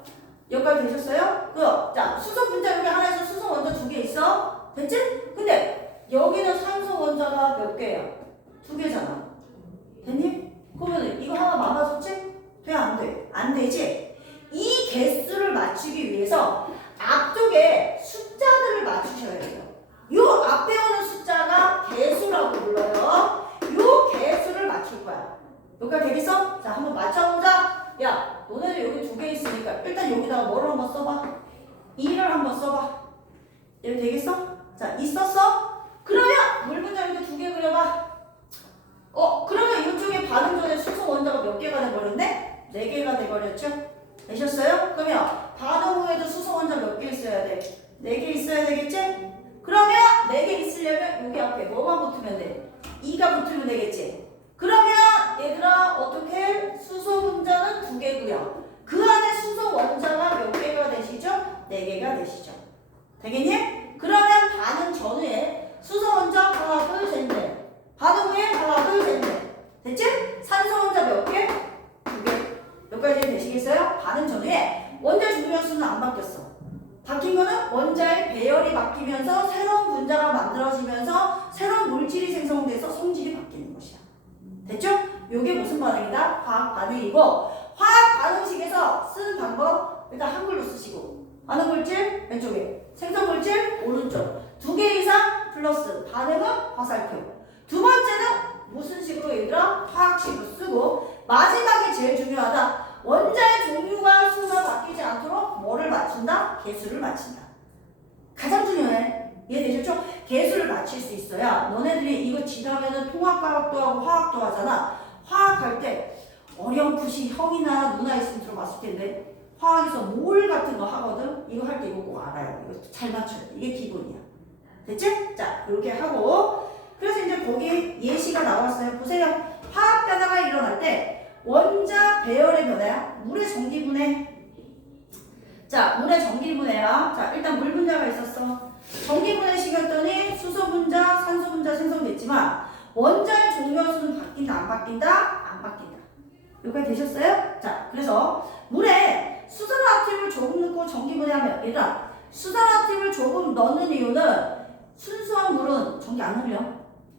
여기까지 되셨어요? 자, 수소 분자 여기 하나 있어. 수소 원자 2개 있어. 됐지? 근데 여기는 산소 원자가 몇 개야? 2개잖아. 됐니? 그러면 이거 하나 많아졌지? 돼? 안 돼? 안 되지? 이 개수를 맞추기 위해서 앞쪽에 숫자들을 맞추셔야 돼요. 요 앞에 오는 숫자가 개수라고 불러요. 요 개수를 맞출 거야. 여기가 되겠어? 자, 한번 맞춰보자. 야, 너네들 여기 2개 있으니까 일단 여기다가 뭐를 한번 써봐. 2를 한번 써봐. 이렇게 되겠어? 자, 있었어? 그러면 물 분자 이렇게 2개 그려봐. 그러면 이쪽에 반응 전에 수소 원자가 몇 개가 돼버렸네? 4개가 돼버렸죠? 되셨어요? 그러면 반응 후에도 수소 원자 몇 개 있어야 돼? 4개 있어야 되겠지? 그러면 4개 있으려면 여기 앞에 뭐만 붙으면 돼? 2가 붙으면 되겠지? 그러면 얘들아 어떻게? 수소 분자는 2개고요. 그 안에 수소 원자가 몇 개가 되시죠? 4개가 되시죠. 되겠니? 그러면 반응 전후에 수소 원자 하나, 둘, 셋, 넷. 반응 후에 하나, 둘, 셋, 넷. 됐지? 산소 원자 몇 개? 2개. 여기까지 되시겠어요? 반응 전후에 원자 중요 수는 안 바뀌었어. 바뀐 거는 원자의 배열이 바뀌면서 새로운 분자가 만들어지면서 새로운 물질이 생성돼서 성질이 바뀌는 것이야. 됐죠? 요게 무슨 반응이다? 화학 반응이고, 화학 반응식에서 쓰는 방법 일단 한글로 쓰시고, 반응 물질 왼쪽에, 생성 물질 오른쪽, 2개 이상 플러스 반응은 화살표. 두 번째는 무슨 식으로 얘들아? 화학식으로 쓰고, 마지막에 제일 중요하다. 원자의 종류가 수가 바뀌지 않도록 뭐를 맞춘다? 개수를 맞춘다. 가장 중요해. 이해되셨죠? 개수를 맞출 수 있어야 너네들이 이거 지나면은 통합과학도 하고 화학도 하잖아. 화학할 때 어렴풋이 형이나 누나 있으면 들어봤을 텐데 화학에서 몰 같은 거 하거든. 이거 할 때 이거 꼭 알아요. 이거 잘 맞춰야 돼. 이게 기본이야. 됐지? 자, 이렇게 하고 그래서 이제 거기 예시가 나왔어요. 보세요. 화학 변화가 일어날 때 원자 배열의 변화야. 물의 전기분해. 자, 물의 전기분해야. 자, 일단 물 분자가 있었어. 전기분해 시켰더니 수소 분자, 산소 분자 생성됐지만 원자의 종료수는 바뀐다, 안 바뀐다? 안 바뀐다. 여기까지 되셨어요? 자, 그래서 물에 수산화합물을 조금 넣고 전기분해하면 얘들아, 수산화합물을 조금 넣는 이유는 순수한 물은 전기 안 흘려.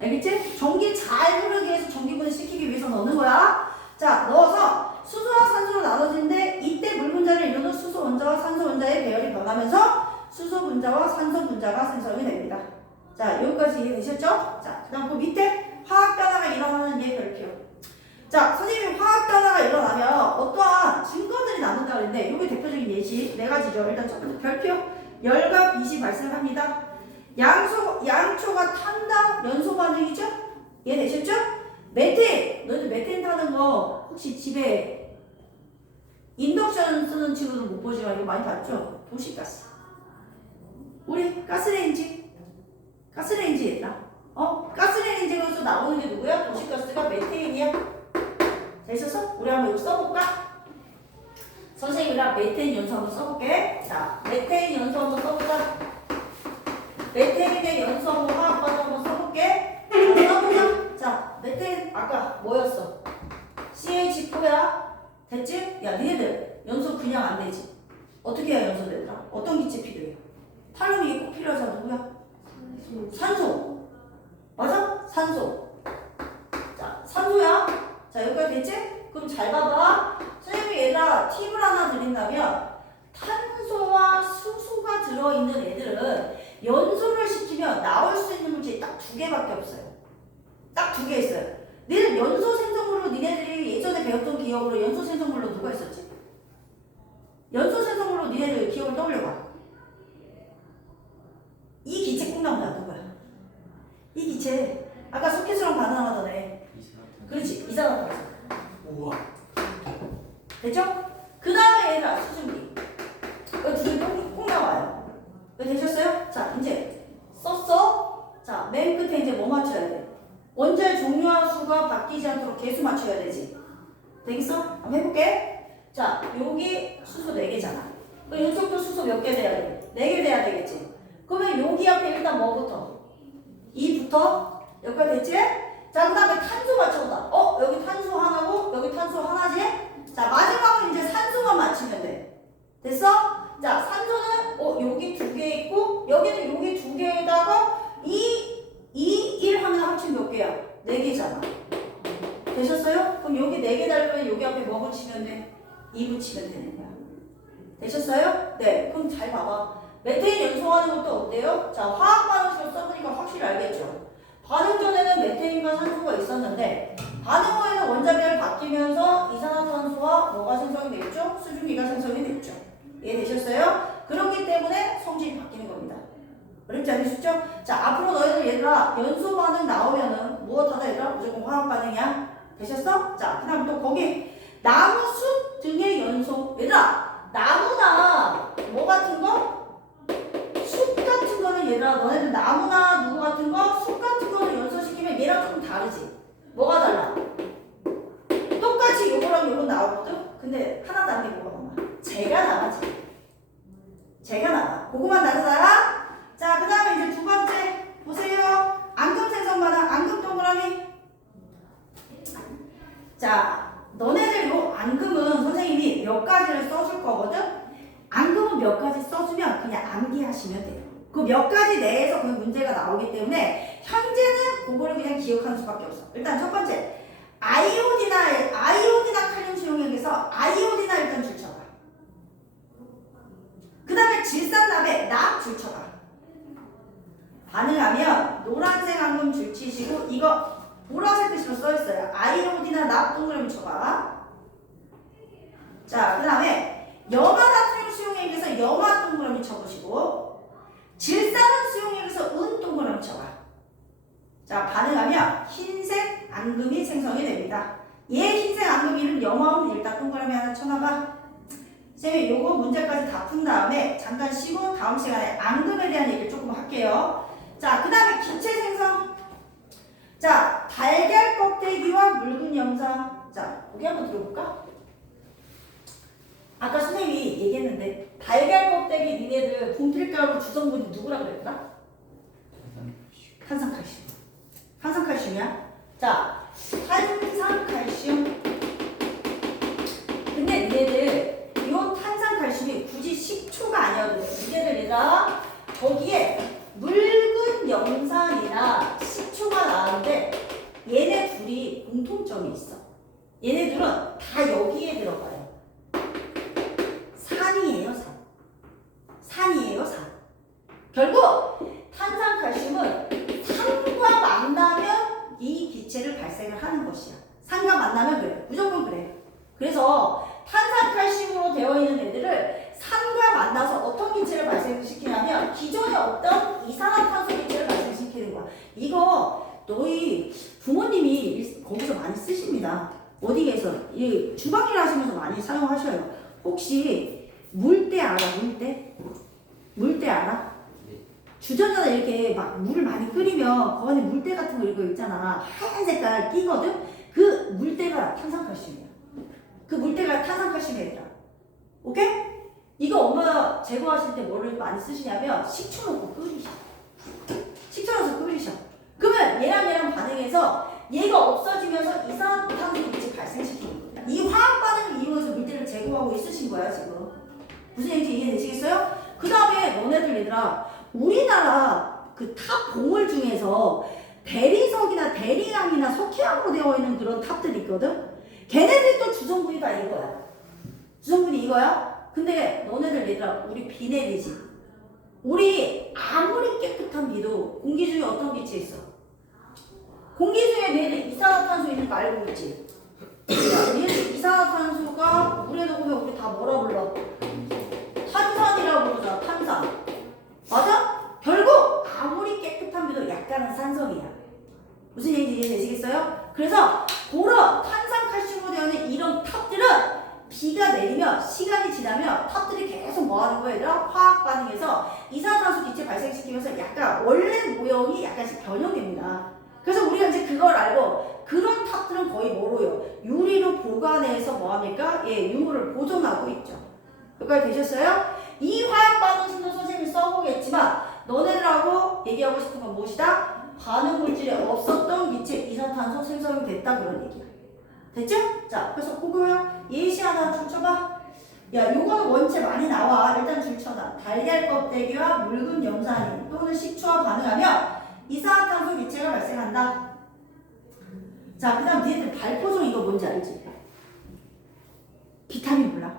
알겠지? 전기 잘 흐르기 위해서 전기분해 시키기 위해서 넣는 거야. 자, 넣어서 수소와 산소로 나눠지는데 이때 물 분자를 이루는 수소 원자와 산소 원자의 배열이 변하면서 수소 분자와 산소 분자가 생성이 됩니다. 자, 여기까지 이해되셨죠? 자, 그 다음 그 밑에 화학 변화가 일어나는 얘 별표. 자, 선생님이 화학 변화가 일어나면 어떠한 증거들이 남는다 그랬는데 여기 대표적인 예시 4가지죠. 일단 첫 번째 별표. 열과 빛이 발생합니다. 양초가 탄다? 연소 반응이죠? 이해되셨죠? 메테인! 너희들 메테인 타는 거 혹시 집에 인덕션 쓰는 친구들 못 보지만 이거 많이 봤죠? 도시가스. 우리 가스레인지 얘들아. 가스레인지에서 나오는 게 누구야? 도시가스가 메테인이야. 됐었어? 우리 한번 이거 써볼까? 선생님이랑 메테인 연소 한번 써볼게. 자, 메테인 연소 한번 써보자. 메테인의 연소 화학 반응 한번 써볼게. 써보자. 자, 메테인 아까 뭐였어? CH4야. 됐지? 야, 니네들 연소 그냥 안 되지. 어떻게 해야 연소되더라? 어떤 기체 필요해? 탈륨이 꼭 필요하잖아. 누구야? 산소. 맞아? 산소. 자, 산소야. 자, 여기까지 됐지? 그럼 잘 봐봐. 선생님이 얘들아 팁을 하나 드린다면 탄소와 수소가 들어있는 애들은 연소를 시키면 나올 수 있는 물질이 딱 2개밖에 없어요. 딱 2개 있어요. 니네 연소 생성물로 니네들이 예전에 배웠던 기억으로 연소 생성물로 누가 있었지? 연소 생성물로 니네들 기억을 떠올려봐. 이 기체 꼭 나온다. 누구야? 이 기체 아까 소켓이랑 반응하던 애. 그렇지. 이산화탄소. 우와. 됐죠? 그 다음에 얘들아 수증기. 이거 두 개 꼭 나와요. 왜 되셨어요? 자, 이제 썼어. 자, 자, 맨 끝에 이제 뭐 맞춰야 돼? 원자의 종류와 수가 바뀌지 않도록 개수 맞춰야 되지. 되겠어? 한번 해볼게. 자, 여기 수소 4개잖아. 그럼 이쪽도 수소 몇 개 돼야 돼? 4개 돼야 되겠지. 그러면 여기 앞에 일단 뭐부터? 2부터? 여기까지 됐지? 자, 그 다음에 탄소 맞춰보자. 여기 탄소 하나고 여기 탄소 하나지? 자, 마지막은 이제 산소만 맞추면 돼. 됐어? 자, 산소는 여기 2개 있고 여기는 여기 2개에다가 1 하면 합치면 몇 개야? 4개잖아. 되셨어요? 그럼 여기 4개 달면 여기 앞에 뭐 붙이면 돼? 2 붙이면 되는 거야. 되셨어요? 네. 그럼 잘 봐봐. 메테인 연소하는 것도 어때요? 자, 화학 반응식을 써보니까 확실히 알겠죠? 반응 전에는 메테인과 산소가 있었는데 반응 후에는 원자별 바뀌면서 이산화탄소와 뭐가 생성이 됐죠? 수증기가 생성이 됐죠. 이해되셨어요? 그렇기 때문에 성질이 바뀌는 겁니다. 어렵지 않으시죠? 자, 앞으로 너희들 얘들아 연소 반응 나오면은 무엇하다 얘들아? 무조건 화학 반응이야. 되셨어? 자, 그 다음 또 거기 나무, 숲 등의 연소. 얘들아, 나무나 뭐 같은 거? 숲 같은 거는 얘들아, 너네들 나무나 누구 같은 거? 숲 같은 거를 연소시키면 얘랑 조금 다르지. 뭐가 달라? 똑같이 요거랑 요거 나오거든? 근데 하나 다른 게 뭐가 나와? 쟤가 나가지. 쟤가 나가. 그거만 다르다. 자, 그 다음에 이제 두 번째 보세요. 앙금 생성 반응, 앙금 동그라미. 자, 너네들 요 앙금은 선생님이 몇 가지를 써줄 거거든? 앙금은 몇 가지 써주면 그냥 암기하시면 돼요. 그 몇 가지 내에서 그 문제가 나오기 때문에 현재는 그거를 그냥 기억하는 수밖에 없어. 일단 첫 번째, 아이오디나 칼륨 수용액에서 아이오디나 일단 줄쳐봐. 그 다음에 질산납에 납 줄쳐봐. 반응하면 노란색 앙금 줄치시고 이거 보라색 글씨로 써있어요. 아이오디나 납 동그라미 쳐봐. 자, 그 다음에 염화나트륨 수용액에서 염화 동그라미 쳐보시고 질산은 수용액에서 은 동그라미 쳐봐. 자, 반응하면 흰색 앙금이 생성이 됩니다. 얘 흰색 앙금 이름 염화음 일단 동그라미 하나 쳐놔봐. 쌤이 요거 문제까지 다 푼 다음에 잠깐 쉬고 다음 시간에 앙금에 대한 얘기를 조금 할게요. 자, 그 다음에 기체 생성. 자, 달걀 껍데기와 묽은 염산. 자, 여기 한번 들어볼까? 아까 선생님이 얘기했는데 달걀 껍데기 니네들 분필가루 주성분이 누구라 그랬더라? 탄산칼슘. 탄산칼슘이야? 자, 탄산칼슘. 근데 니네들 이 탄산칼슘이 굳이 식초가 아니어도 돼. 니네들 얘들아 거기에 묽은 염산이나 식초가 나오는데 얘네 둘이 공통점이 있어. 얘네들은 다 여기에 들어가요. 산이에요, 산. 산이에요, 산. 결국 탄산칼슘은 산과 만나면 이 기체를 발생을 하는 것이야. 산과 만나면 그래. 무조건 그래. 그래서 탄산칼슘으로 되어 있는 애들을 산과 만나서 어떤 기체를 발생시키냐면 기존에 없던 이산화탄소 기체를 발생시키는 거야. 이거 너희 부모님이 거기서 많이 쓰십니다. 어디에서 이 주방일 하시면서 많이 사용하셔요. 혹시 물때 알아? 물때? 물때 알아? 주전자에 이렇게 막 물을 많이 끓이면 그 안에 물때 같은 거 이거 있잖아. 하얀 색깔 끼거든? 그 물때가 탄산칼슘이야. 그 물때가 탄산칼슘이야. 오케이? 이거 엄마 제거하실 때 뭐를 많이 쓰시냐면 식초 넣고 끓이셔. 식초 넣어서 끓이셔. 그러면 얘랑 반응해서 얘가 없어지면서 이산화탄소 기체 발생시키는 거야. 이 화학 반응을 이용해서 물때를 제거하고 있으신 거야 지금. 무슨 얘기인지 이해되시겠어요? 그 다음에 너네들 얘들아 우리나라 그 탑 봉을 중에서 대리석이나 대리양이나 석회암으로 되어 있는 그런 탑들이 있거든? 걔네들이 또 주성분이 다 이거야. 주성분이 이거야? 근데 너네들 얘들아 우리 비 내리지? 우리 아무리 깨끗한 비도 공기 중에 어떤 기체 있어? 공기 중에 얘네 이산화탄소 있는 거 알고 있지? 얘네 이산화탄소가 물에 녹으면 우리 다 뭐라 불러? 탄산이라고 부르자. 탄산. 맞아? 결국 아무리 깨끗한 비도 약간은 산성이야. 무슨 얘기인지 이해되시겠어요? 그래서 그런 탄산칼슘으로 되어 있는 이런 탑들은 비가 내리면 시간이 지나면 탑들이 계속 뭐 하는 거예요? 얘들아? 화학 반응에서 이산화탄소 기체 발생시키면서 약간 원래 모형이 약간씩 변형됩니다. 그래서 우리가 이제 그걸 알고 그런 탑들은 거의 뭐로요? 유리로 보관해서 뭐합니까? 예, 유물을 보존하고 있죠. 여기까지 되셨어요? 이 화학 반응식도 선생님이 써보겠지만 너네들하고 얘기하고 싶은 건 무엇이다? 반응 물질이 없었던 기체 이산탄소 생성이 됐다 그런 얘기야. 됐죠? 자, 그래서 그거요. 예시 하나 줄 쳐봐. 야, 요거는 원체 많이 나와. 일단 줄 쳐놔. 달걀 껍데기와 묽은 염산인 또는 식초와 반응하며 이산화탄소 기체가 발생한다. 자, 그 다음 니들 발포종 이거 뭔지 알지? 비타민 몰라?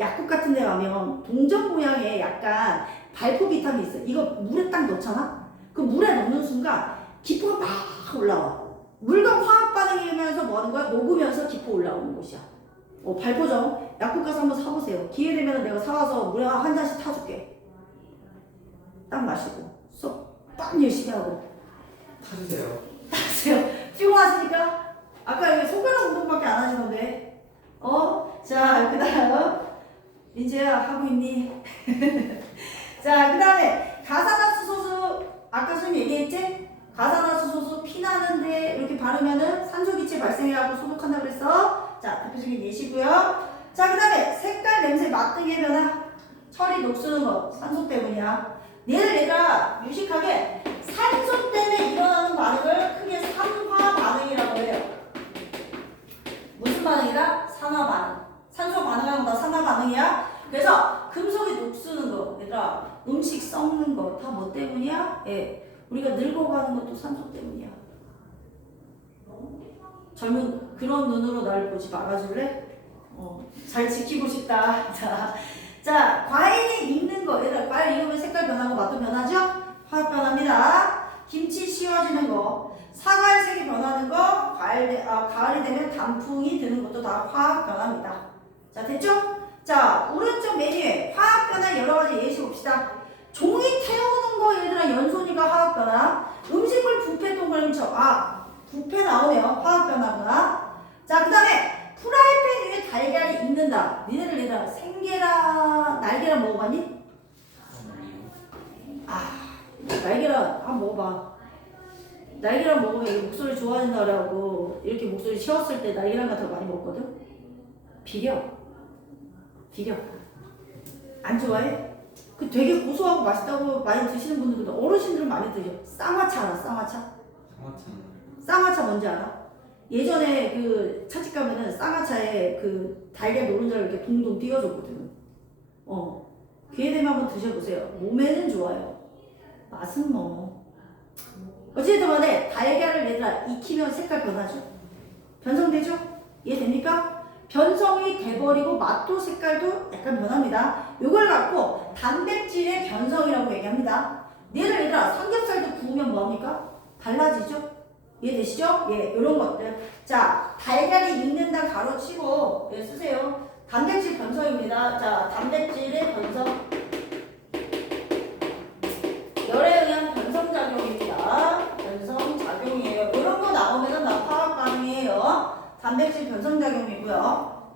약국 같은 데 가면 동전 모양의 약간 발포 비타민 있어. 이거 물에 딱 넣잖아? 그 물에 넣는 순간 기포가 막 올라와. 물과 화학 반응이 일어나면서 뭐 하는 거야? 녹으면서 기포 올라오는 곳이야. 발포종. 약국 가서 한번 사보세요. 기회 되면 내가 사와서 물에 한 잔씩 타줄게. 딱 마시고. 딱 열심히 하고. 타주세요. 타세요. 피곤하시니까? 아까 여기 손가락 운동밖에 안 하시던데. 자, 그 다음. 민재야, 하고 있니? 자, 그 다음에 가산화수소수. 아까 선생님 얘기했지? 가산화수소수 피나는데 이렇게 바르면은 산소기체 발생해갖고 소독한다 그랬어. 자, 대표적인 예시고요. 자, 그 다음에 색깔, 냄새, 맛 등의 변화. 철이 녹슬는 거 산소 때문이야. 얘가 유식하게 산소 때문에 일어나는 반응을 크게 산화 반응이라고 해요. 무슨 반응이다? 산화 반응. 산소 반응하는 거 다 산화 반응이야. 그래서 금속이 녹슬는 거, 얘들아, 음식 썩는 거 다 뭐 때문이야? 예. 우리가 늙어가는 것도 산소 때문이야. 젊은 그런 눈으로 날 보지 말아줄래? 잘 지키고 싶다. 자, 과일이 익는 거. 얘들아, 과일 익으면 색깔 변하고 맛도 변하죠? 화학 변합니다. 김치 씌워지는 거. 사과의 색이 변하는 거. 가을이 되면 단풍이 드는 것도 다 화학 변합니다. 자, 됐죠? 자, 오른쪽 메뉴에 화학 변화 여러 가지 예시 봅시다. 종이 태우는 거 얘들아 연손이가 화학 변화. 음식물 부패 동그라미 쳐. 부패 나오네요. 화학 변화구나. 자, 그 다음에 프라이팬 위에 달걀이 익는다. 니네들 얘들아 생계란 날계란 먹어봤니? 날계란 한번 먹어봐. 날계란 먹으면 이렇게 목소리 좋아진다고 이렇게 목소리 쉬었을 때 날계란 같은 거 많이 먹거든? 비려. 안 좋아해? 그 되게 고소하고 맛있다고 많이 드시는 분들도 어르신들은 많이 드셔. 쌍화차 알아? 쌍화차 뭔지 알아? 예전에 그 차집 가면은 쌍화차에 그 달걀 노른자를 이렇게 동동 띄워줬거든. 기회 되면 한번 드셔보세요. 몸에는 좋아요. 맛은 뭐. 어쨌든 간에 달걀을 얘들아 익히면 색깔 변하죠? 변성되죠? 이해됩니까? 변성이 돼버리고 맛도 색깔도 약간 변합니다. 이걸 갖고 단백질의 변성이라고 얘기합니다. 얘들아 삼겹살도 구우면 뭐합니까? 달라지죠? 이해되시죠? 예, 이런 것들. 자, 달걀이 익는다 가로치고 쓰세요. 단백질 변성입니다. 자, 단백질의 변성. 열에 의한 변성작용입니다. 변성작용이에요. 이런 거 나오면 다 화학 반응이에요. 단백질 변성작용이고요.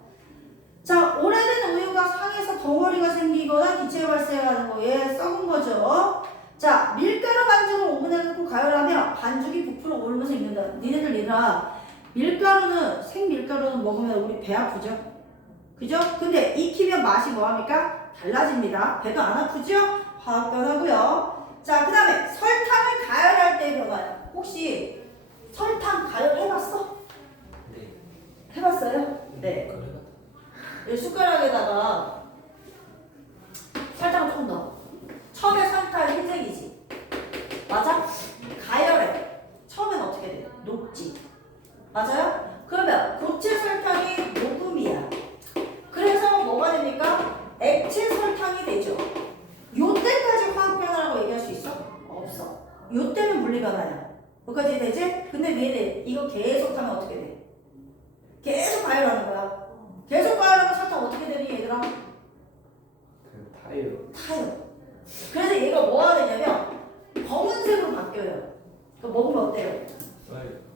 자, 오래된 우유가 상해서 덩어리가 생기거나 기체가 발생하는 거에 썩은 거죠. 자, 밀가루 반죽을 오븐에 넣고 가열하면 반죽이 부풀어 오르면서 익는다. 니네들 얘들아, 밀가루는 생밀가루는 먹으면 우리 배 아프죠? 그죠? 근데 익히면 맛이 뭐합니까? 달라집니다. 배도 안 아프죠? 화학 변화고요. 자, 그 다음에 설탕을 가열할 때의 변화요. 혹시 설탕 가열해봤어? 네. 해봤어요? 네. 이 숟가락에다가 설탕을 좀 넣어. 처음에 설탕 흰색이지. 맞아? 가열해. 처음엔 어떻게 돼? 녹지. 맞아요? 그러면 고체 설탕이 녹음이야. 그래서 뭐가 됩니까? 액체 설탕이 되죠. 요때까지 화학 변화라고 얘기할 수 있어? 없어. 요때는 분리 변화야. 거기까지 되지? 근데 얘네 이거 계속 하면 어떻게 돼? 계속 가열하는 거야. 계속 가열하면 설탕 어떻게 되니 얘들아? 타요. 그래서 얘가 뭐가 되냐면 검은색으로 바뀌어요. 그거 먹으면 어때요?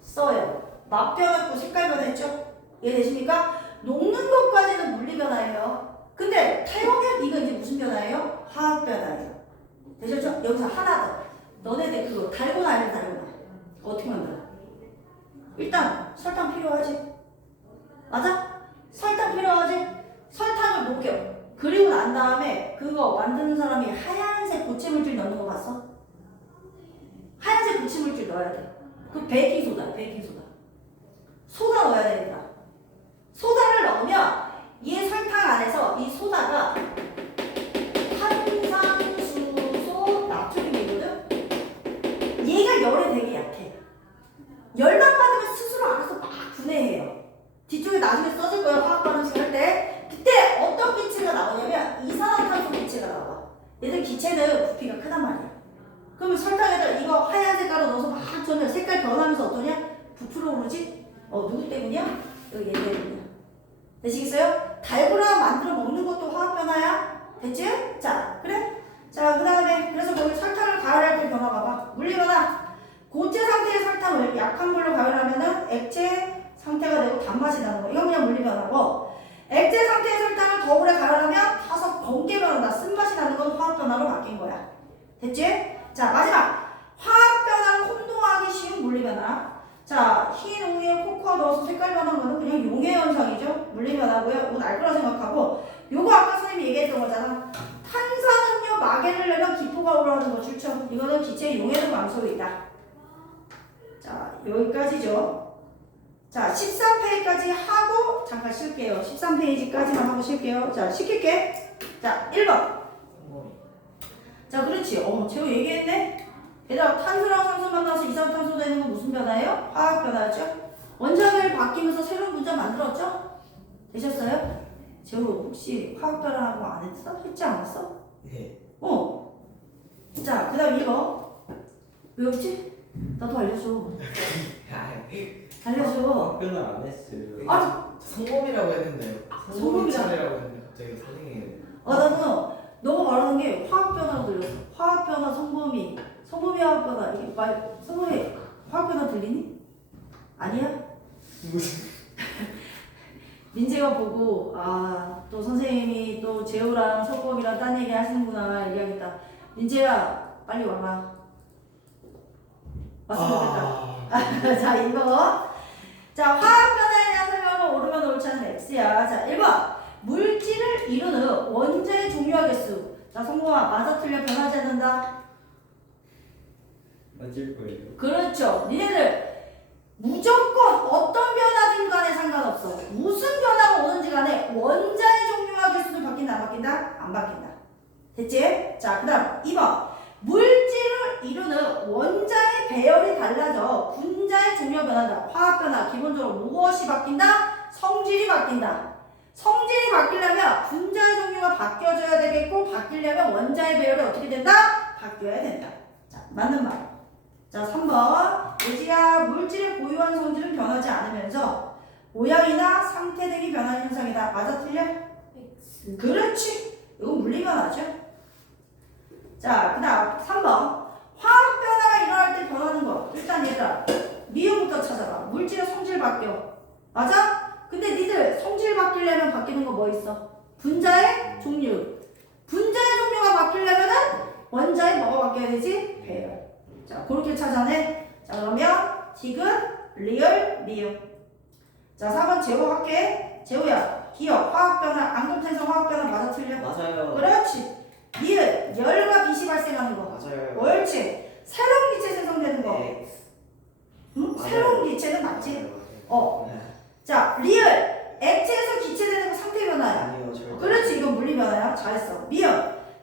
써요. 맛 변했고 색깔 변했죠? 이해되십니까? 녹는 것까지는 물리 변화예요. 근데 탈공면 이거 이제 무슨 변화예요? 화학 변화예요. 되셨죠? 여기서 하나 더. 너네들 그거 달고나 아니면 달고나 어떻게 만들어? 일단 설탕 필요하지? 맞아? 설탕 필요하지? 설탕을 녹여. 그리고 난 다음에 그거 만드는 사람이 하얀색 고체물질 넣는 거 봤어? 하얀색 고체물질 넣어야 돼. 그 베이킹소다, 베이킹소다. 소다 넣어야 되겠다. 소다를 넣으면 이 설탕 안에서 이 소다가 탄산수소 나트륨이거든? 얘가 열에 되게 약해. 열만 받으면 스스로 알아서 막 분해해요. 뒤쪽에 나중에 써줄 거예요. 화학 반응식 할 때. 그때 어떤 기체가 나오냐면 이산화탄소 기체가 나와. 얘들 기체는 부피가 크단 말이야. 그러면 설탕에다 이거 하얀 색깔로 넣어서 막 저는 색깔 변하면서 어떠냐? 부풀어 오르지? 누구 때문이야? 여기 얘 때문이야. 되시겠어요? 달고나 만들어 먹는 것도 화학 변화야. 됐지? 자, 그래? 자, 그 다음에 그래서 거기 설탕을 가열할 때 변화 봐봐. 물리 변화. 고체 상태의 설탕을 약한 물로 가열하면은 액체 상태가 되고 단맛이 나는 거. 이건 그냥 물리 변화고. 액체 상태의 설탕을 더 오래 가열하면 타서 번개 변한다. 쓴맛이 나는 건 화학 변화로 바뀐 거야. 됐지? 자, 마지막. 화학 변화를 혼동하기 쉬운 물리 변화. 자, 흰 우유에 코코아 넣어서 색깔 변한 거는 그냥 용해 현상이죠. 물리 변화고요. 이건 알 거라 생각하고. 요거 아까 선생님이 얘기했던 거잖아. 탄산음료 마개를 내면 기포가 올라오는 거 좋죠. 이거는 기체의 용해도 감소에 있다. 자, 여기까지죠. 자, 13페이지까지 하고 잠깐 쉴게요. 13페이지까지만 하고 쉴게요. 자, 시킬게. 자, 1번. 자, 그렇지. 제가 얘기했네. 얘들아, 탄소랑 산소 만나서 이산화탄소 되는 건 무슨 변화예요? 화학 변화죠. 원자를 바뀌면서 새로운 분자 만들었죠? 되셨어요? 재호 혹시 화학 변화라고 안 했어? 했지 않았어? 네. 자, 그 다음 2번. 외웠지? 나도 알려줘. 알려줘. 변화 안 했어요. 아, 성범이라고 했는데요. 성범이 차례라고 했는데 갑자기 선생님이. 나는 너가 말하는 게 화학 변화로 들렸어. 화학 변화, 성범이. 성범이 화학 변화. 이게 성범이 화학 변화 들리니? 아니야? 무슨? 민재가 보고 또 선생님이 또 재호랑 성범이랑 딴 얘기 하시는구나 얘기하겠다. 민재야 빨리 와라. 왔으면 좋겠다. 자, 이거. 자, 화학 변화에 대한 설명은 오르면 옳지 않은 X야. 자, 1번. 물질을 이루는 원자의 종류와 개수. 자, 성범아, 맞아 틀려 변하지 않는다. 맞을 거예요. 그렇죠. 니네들 무조건 어떤 변화든 간에 상관없어. 무슨 변화가 오는지 간에 원자의 종류와 개수도 바뀐다, 안 바뀐다? 안 바뀐다. 됐지? 자, 그 다음 2번. 물질을 이루는 원자의 배열이 달라져 분자의 종류가 변한다. 화학 변화. 기본적으로 무엇이 바뀐다? 성질이 바뀐다. 성질이 바뀌려면 분자의 종류가 바뀌어줘야 되겠고, 바뀌려면 원자의 배열이 어떻게 된다? 바뀌어야 된다. 자, 맞는 말. 자, 3번. 예지야, 물질의 고유한 성질은 변하지 않으면서 모양이나 상태 등이 변하는 현상이다. 맞아, 틀려? X. 그렇지. 이건 물리 변화죠. 자, 그 다음 3번. 화학 변화가 일어날 때 변하는 거. 일단 얘들아, 미음부터 찾아봐. 물질의 성질 바뀌어. 맞아? 근데 니들 성질 바뀌려면 바뀌는 거 뭐 있어? 분자의 종류. 분자의 종류가 바뀌려면은 원자의 뭐가 바뀌어야 되지? 배열. 자, 그렇게 찾아내. 자, 그러면 디귿, 리을, 미음. 자, 4번 제호 할게. 제호야, 기억, 화학 변화, 앙금생성 화학 변화 맞아, 틀려? 맞아요. 그렇지. 니은, 열과 빛이 발생하는 거. 맞아요. 옳지. 새로운 기체 생성되는 거. X. 응? 맞아요. 새로운 기체는 맞지? 네. 자, 리을, 액체에서 기체되는 거 상태 변화야. 아니요, 절대. 그렇지, 이건 물리 변화야. 잘했어. 미음,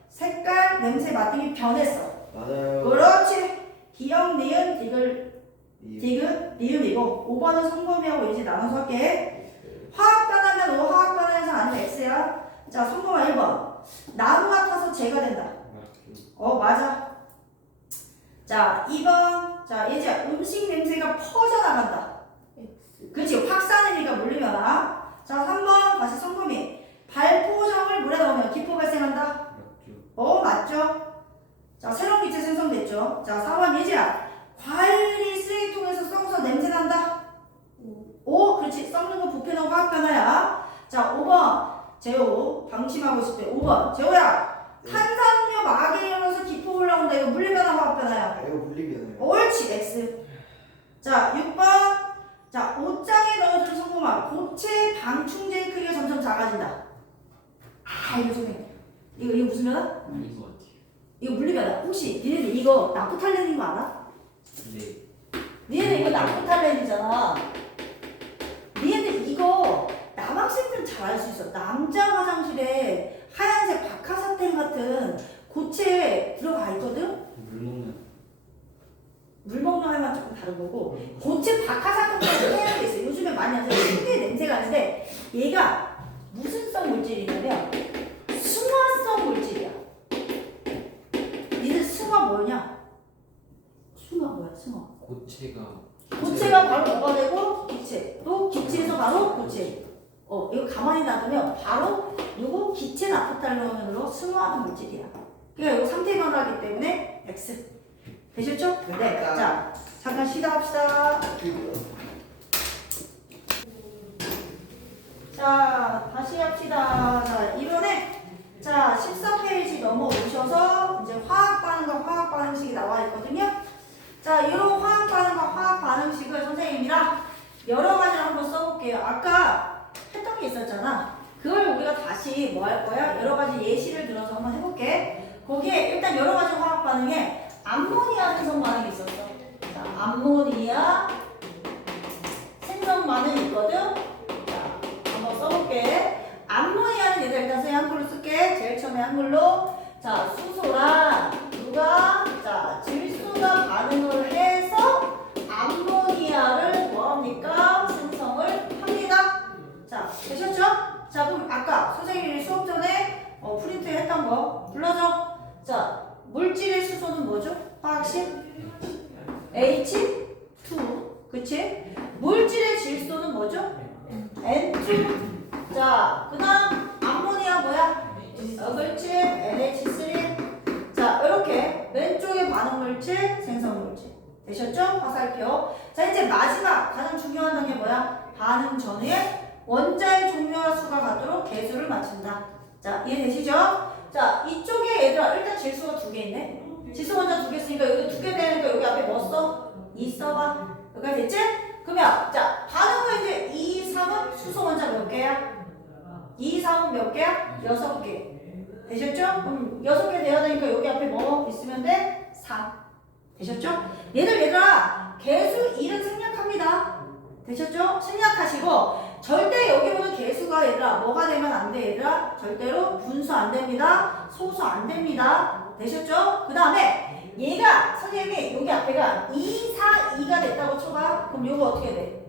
색깔, 냄새, 맛 등이 변했어. 맞아요. 그렇지. 기억, 니은, 디귿, 이- 디귿, 미음이고 5번은 성범이하고 이제 나눠서 할게. 화학 변화면 O, 화학 변화에서 아니면 X야. 자, 성범아 1번. 나무가 타서 재가 된다. 맞아. 자, 2번. 자, 예지야, 음식 냄새가 퍼져나간다. X. 그렇지, 확산이니까 물리 변화. 자, 3번. 다시 성범이. 발포정을 물에 넣으면 기포 발생한다. 맞죠? 자, 새로운 기체 생성됐죠. 자, 4번 예지야. 과일이 쓰레기통에서 썩어서 냄새 난다. 그렇지. 썩는 건 부패는 화학 변화야. 자, 5번. 재호, 방심하고 있을 때 5번. 재호야, 네. 탄산음료 막에 열어서 기포 올라온다. 이거 물리변화, 화학변화야. 이거 물리변화예요. 옳지, X. 자, 6번. 자, 옷장에 넣어준 소금알. 고체 방충제의 크기가 점점 작아진다. 아, 이거 좀 해. 이거 무슨 변화? 아닌 것 같아요. 이거 물리변화. 혹시 니네들 이거 나프탈렌인 거 알아? 네. 니네들 이거 나프탈렌이잖아. 니네들 이거 남학생들은 잘 알 수 있어. 남자 화장실에 하얀색 박하사텐 같은 고체 들어가 있거든? 물 먹는. 물 먹는 할만 조금 다른 거고 고체 박하사텐이라는 해양이 있어. 요즘에 많이 하죠. 신기해 냄새가 나는데 얘가 무슨 성 물질이냐면 승화성 물질이야. 니들 승화 뭐냐? 승화 뭐야? 승화. 고체가 바로 뭐가 되고 기체. 또 기체에서 바로 고체. 이거 가만히 놔두면 바로 요거 기체 나프탈론으로 승화하는 물질이야. 그러니까 이거 상태 변화하기 때문에 X. 되셨죠? 네. 자, 잠깐 쉬다 합시다. 자, 다시 합시다. 자, 이번에 자, 14페이지 넘어오셔서 이제 화학 반응과 화학 반응식이 나와 있거든요. 자, 이런 화학 반응과 화학 반응식을 선생님이랑 여러 가지를 한번 써볼게요. 아까 했던 게 있었잖아. 그걸 우리가 다시 뭐 할 거야? 여러 가지 예시를 들어서 한번 해볼게. 거기에 일단 여러 가지 화학 반응에 암모니아 생성 반응이 있었어. 자, 암모니아 생성 반응이 있거든. 자, 한번 써볼게. 암모니아는 얘들 일단 선생님 한글로 쓸게. 제일 처음에 한글로. 자, 수소랑 누가 자, 질소가 반응을 해서 암모니아를 뭐합니까? 생성을 합니다. 자, 되셨죠? 자, 그럼 아까 선생님이 수업 전에 프린트 했던 거 불러줘. 자, 물질의 수소는 뭐죠? 화학식? H2. 그치? 물질의 질소는 뭐죠? N2. 자, 그 다음 암모니아 뭐야? 그렇지. NH3. 자, 이렇게 왼쪽에 반응물질, 생성물질. 되셨죠? 화살표. 자, 이제 마지막 가장 중요한 단계 뭐야? 반응 전후에 원자의 종류와 수가 같도록 개수를 맞춘다. 자, 이해되시죠? 자, 이쪽에 얘들아 일단 질소가 2개 있네. 질소 원자 2개 있으니까 여기 2개 되니까 여기 앞에 뭐 써? 2 써봐. 여기까지 됐지? 그러면 자, 반응 후 이제 2, 3은 수소 원자 몇 개야? 2, 3은 몇 개야? 6개. 되셨죠? 그럼 6개 돼야 되니까 여기 앞에 뭐 있으면 돼? 3. 되셨죠? 얘들아 개수 1은 생략합니다. 되셨죠? 생략하시고 절대 여기 오는 개수가 얘들아 뭐가 되면 안 돼 얘들아? 절대로 분수 안 됩니다. 소수 안 됩니다. 되셨죠? 그 다음에 얘가 선생님이 여기 앞에가 2, 4, 2가 됐다고 쳐봐. 그럼 요거 어떻게 돼?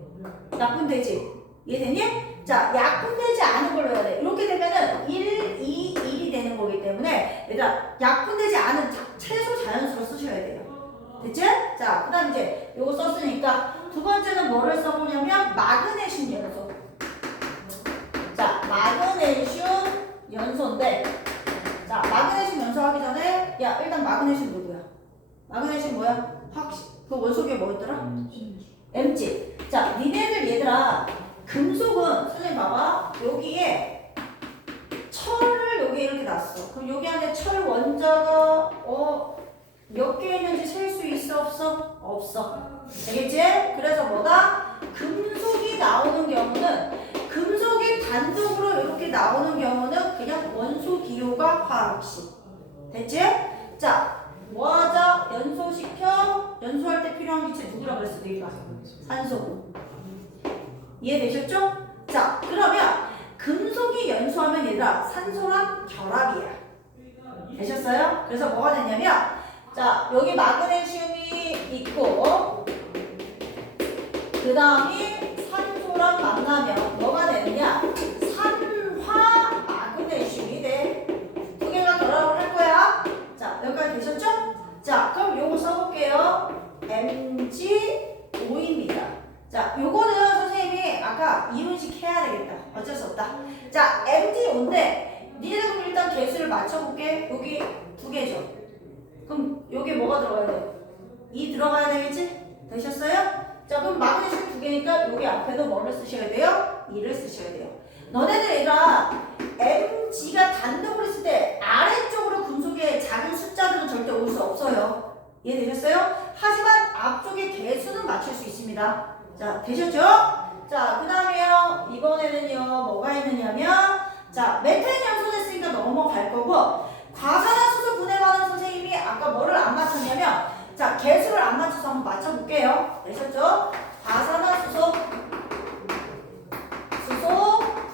약분되지? 이해되니? 자, 약분되지 않은 걸로 해야 돼. 이렇게 되면은 1, 2, 1이 되는 거기 때문에 얘들아 약분되지 않은 최소 자연수로 쓰셔야 돼요. 됐지? 자, 그 다음 이제 요거 썼으니까 두 번째는 뭐를 써보냐면 마그네슘 연소. 자, 마그네슘 연소인데 자, 마그네슘 연소 하기 전에 야, 일단 마그네슘 누구야? 마그네슘 뭐야? 그 원소계 뭐였더라? Mg. 자, 니네들 얘들아 금속은 선생님 봐봐. 여기에 철을 여기 이렇게 놨어. 그럼 여기 안에 철 원자가 몇 개 있는지 셀 수 있어 없어? 없어. 되겠지? 그래서 뭐다? 금속이 나오는 경우는 금속이 단독으로 이렇게 나오는 경우는 그냥 원소 기호가 화학식. 됐지? 자, 뭐하자? 연소시켜. 연소할 때 필요한 기체 누구라 그랬어? 네가 산소. 이해되셨죠? 자, 그러면 금속이 연소하면 얘들아 산소랑 결합이야. 되셨어요? 그래서 뭐가 되냐면 자, 여기 마그네슘이 있고 그 다음이 산소랑 만나면 뭐가 되느냐? 산화 마그네슘이 돼. 두 개가 결합을 할 거야. 자, 여기까지 되셨죠? 자, 그럼 요거 써볼게요. MgO입니다. 자, 요거는 선생님이 아까 이윤식 해야 되겠다. 어쩔 수 없다. 자, MgO인데 니네들 그럼 일단 개수를 맞춰볼게. 여기 2개죠. 그럼 여기 뭐가 들어가야 돼? 2 들어가야 되겠지? 되셨어요? 자, 그럼 마그네슘 2개니까 여기 앞에도 뭐를 쓰셔야 돼요? 2를 쓰셔야 돼요. 너네들 얘들아 mg가 단독으로 있을 때 아래쪽으로 금속의 작은 숫자들은 절대 올 수 없어요. 이해되셨어요? 하지만 앞쪽에 개수는 맞출 수 있습니다. 자, 되셨죠? 자, 그 다음에요. 이번에는요, 뭐가 있느냐면, 자, 메탄 연소됐으니까 넘어갈 거고, 과산화수소 분해 반응 선생님이 아까 뭐를 안 맞췄냐면, 자, 개수를 안 맞춰서 한번 맞춰볼게요. 되셨죠? 과산화수소,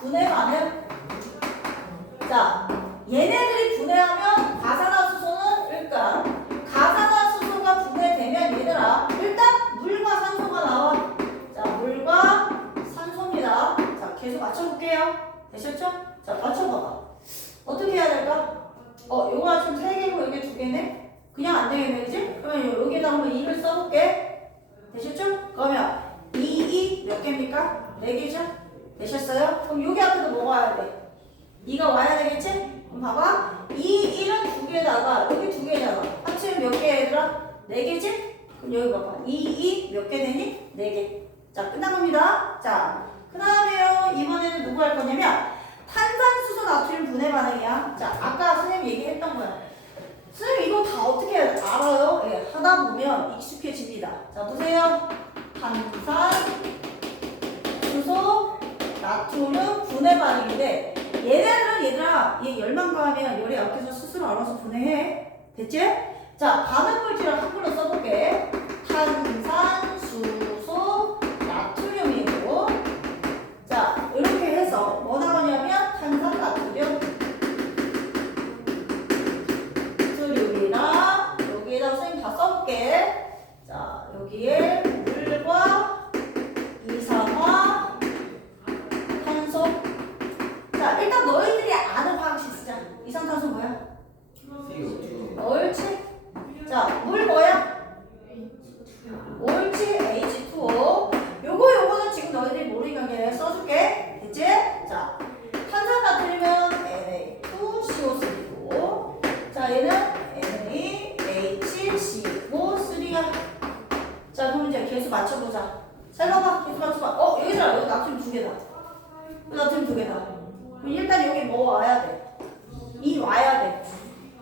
분해 반응. 자, 얘네들이 분해하면 과산화수소는 일단, 가산화수소가 분해되면 얘들아, 일단 물과 산소가 나와. 자, 물과 산소입니다. 자, 계속 맞춰볼게요. 되셨죠? 자, 맞춰봐봐. 어떻게 해야 될까? 요거가 지금 3개고 여기 2개네? 그냥 안 되겠네, 그지? 그러면 여기에다 한번 2를 써볼게. 되셨죠? 그러면 2 몇 개입니까? 4개죠? 되셨어요? 그럼 여기 앞에도 뭐가 와야 돼? 2가 와야 되겠지? 그럼 봐봐. 1은 2개다가 여기 2개잖아. 합치면 몇 개 얘들아? 4개지? 그럼 여기 봐봐. 2 몇 개 되니? 4개. 자, 끝난 겁니다. 자, 그 다음에요. 이번에는 누구 할 거냐면 탄산수소 나트륨 분해 반응이야. 자, 아까 선생님 얘기했던 거야. 선생님 이거 다 어떻게 알아요? 예, 하다 보면 익숙해집니다. 자, 보세요. 탄산수소 나트륨 분해 반응인데 얘네들은 얘들아 얘 열만 가하면 열이 약해서 스스로 알아서 분해해. 됐지? 자, 반응 물질을 한글로 써볼게. 탄산수소 나트륨이고, 자, 이렇게 해서 뭐 나오냐면 탄산 나트륨 나트륨이랑 여기에다 선생님 다 써볼게. 자, 여기에 물과 이산화 탄소. 자, 일단 너희들이 아는 화학식 쓰자. 이산탄소 뭐야? CO2. 옳지. 자, 물 뭐야? 옳지. H2O. 요거는 지금 너희들이 모르는 게 써줄게. 됐지? 자, 탄산 나트륨은 Na2CO3고, 자, 얘는 NaHCO3야. 자, 그럼 이제 개수 맞춰보자. 셀러봐. 개수 맞춰봐. 여기다. 여기 나트륨 2개다. 여기 나트륨 2개다. 그럼 일단 여기 뭐 와야 돼? 2 와야 돼.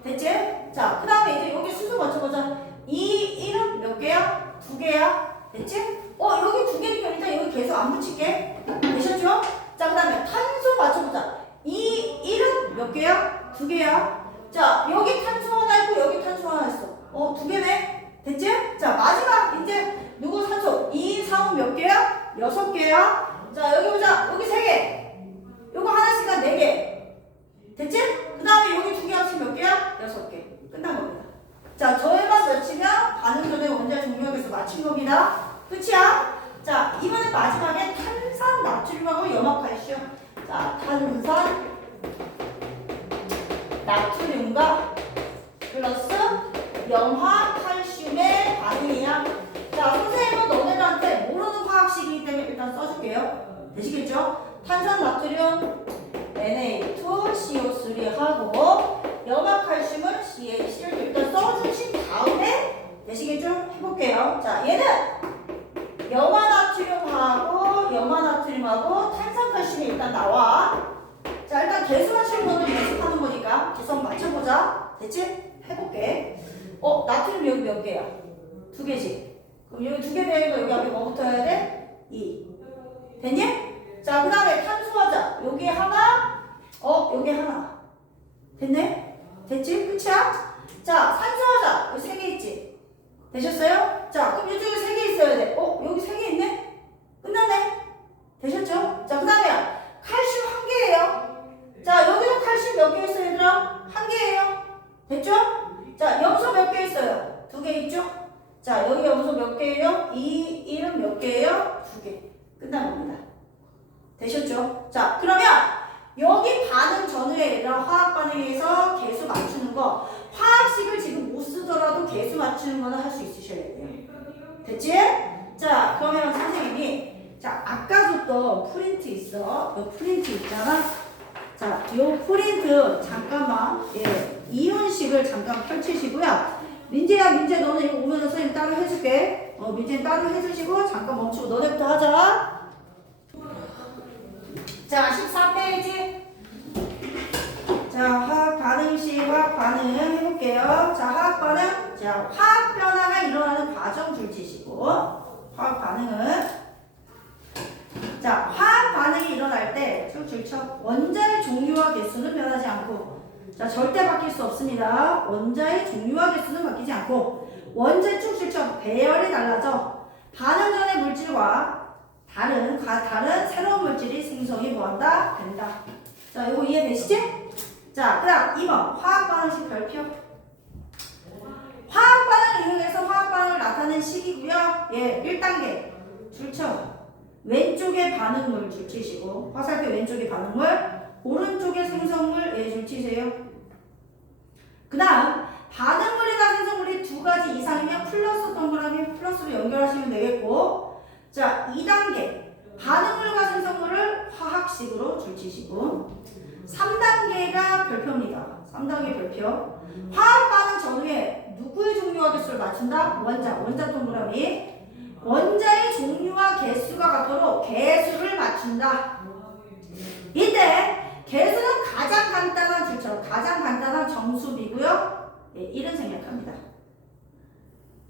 됐지? 자, 그 다음에 이제 여기 순서 맞춰보자. 1은 몇 개야? 2개야. 됐지? 여기 2개니까 일단 여기 계속 안 붙일게. 되셨죠? 자, 그 다음에 탄소 맞춰보자. 1은 몇 개야? 2개야. 자, 여기 탄소 하나 있고 여기 탄소 하나 있어. 2개네? 됐지? 자, 마지막 이제 누구 산소? 2, 3은 몇 개야? 6개야. 자, 여기 보자. 여기 3개. 요거 하나씩가 4개. 됐지? 그 다음에 여기 2개 합치면 몇 개야? 6개. 끝난 겁니다. 자, 저에만 몇이면 반응 전에 원자 종료에서 맞춘 겁니다. 끝이야? 자, 이번에 마지막에 탄산 나트륨하고 염화칼슘. 자, 탄산 나트륨과 플러스 염화칼슘의 반응이야. 자, 선생님은 너네들한테 모르는 화학식이기 때문에 일단 써줄게요. 되시겠죠? 탄산 나트륨 Na2CO3 하고 염화칼슘은 CaC를 일단 써주신 다음에 되시겠죠? 해볼게요. 자, 얘는 염화나트륨하고 탄산칼슘이 일단 나와. 자, 일단 개수 맞추는 거는 연습하는 거니까 계속 한번 맞춰보자. 됐지? 해볼게. 나트륨 여기 몇 개야? 2개지? 그럼 여기 2개 되니까 여기 앞에 뭐 붙어야 돼? 2. 됐니? 자, 그 다음에 탄소하자. 여기 하나, 여기 하나. 됐네? 됐지? 끝이야? 자, 산소하자. 여기 3개 있지? 되셨어요? 자, 그럼 이쪽에 3개 있어야 돼. 여기 3개 있네? 끝났네? 되셨죠? 자, 그 다음에 칼슘 1개예요. 자, 여기도 칼슘 몇 개 있어요, 얘들아? 1개예요. 됐죠? 자, 염소 몇 개 있어요? 2개 있죠? 자, 여기 염소 몇 개예요? 1은 몇 개예요? 2개. 끝난 겁니다. 되셨죠? 자, 그러면 여기 반응 전후에 얘들아 화학 반응에서 개수 맞추는 거 화학식을 지금 못 쓰더라도 개수 맞추는 거는 할 수 있으셔야 돼요. 됐지? 자, 그러면 선생님이 자, 아까 줬던 프린트 있어. 요 프린트 있잖아. 자, 요 프린트 잠깐만 이온식을 잠깐 펼치시고요. 민재야, 민재 너는 이거 오면은 선생님 따로 해줄게. 민재는 따로 해주시고 잠깐 멈추고 너네부터 하자. 자, 14페이지. 자, 화학 반응식 화학 반응 해볼게요. 자, 화학 반응. 자, 화학 변화가 일어나는 과정 줄치시고, 화학 반응은 자, 화학 반응이 일어날 때 쭉 줄쳐. 원자의 종류와 개수는 변하지 않고, 자, 절대 바뀔 수 없습니다. 원자의 종류와 개수는 바뀌지 않고, 원자 쭉 줄쳐. 배열이 달라져. 반응 전의 물질과 다른 새로운 물질이 생성이 뭐한다? 된다. 자, 이거 이해되시지? 자, 그 다음 2번 화학 반응식 별표. 화학 반응을 이용해서 화학 반응을 나타낸 식이고요. 예, 1단계 줄쳐. 왼쪽에 반응물 줄치시고, 화살표 왼쪽에 반응물, 오른쪽에 생성물 예, 줄치세요. 그 다음 반응물이나 생성물이 두 가지 이상이면 플러스 동그라미 플러스로 연결하시면 되겠고, 자, 2단계 반응물과 생성물을 화학식으로 줄치시고, 3단계가 별표입니다. 3단계 별표. 화학 반응 전후에 누구의 종류와 개수를 맞춘다? 원자 동그라미. 원자의 종류와 개수가 같도록 개수를 맞춘다. 이때 개수는 가장 간단한 줄처럼 가장 간단한 정수비고요. 예, 이런 생략합니다.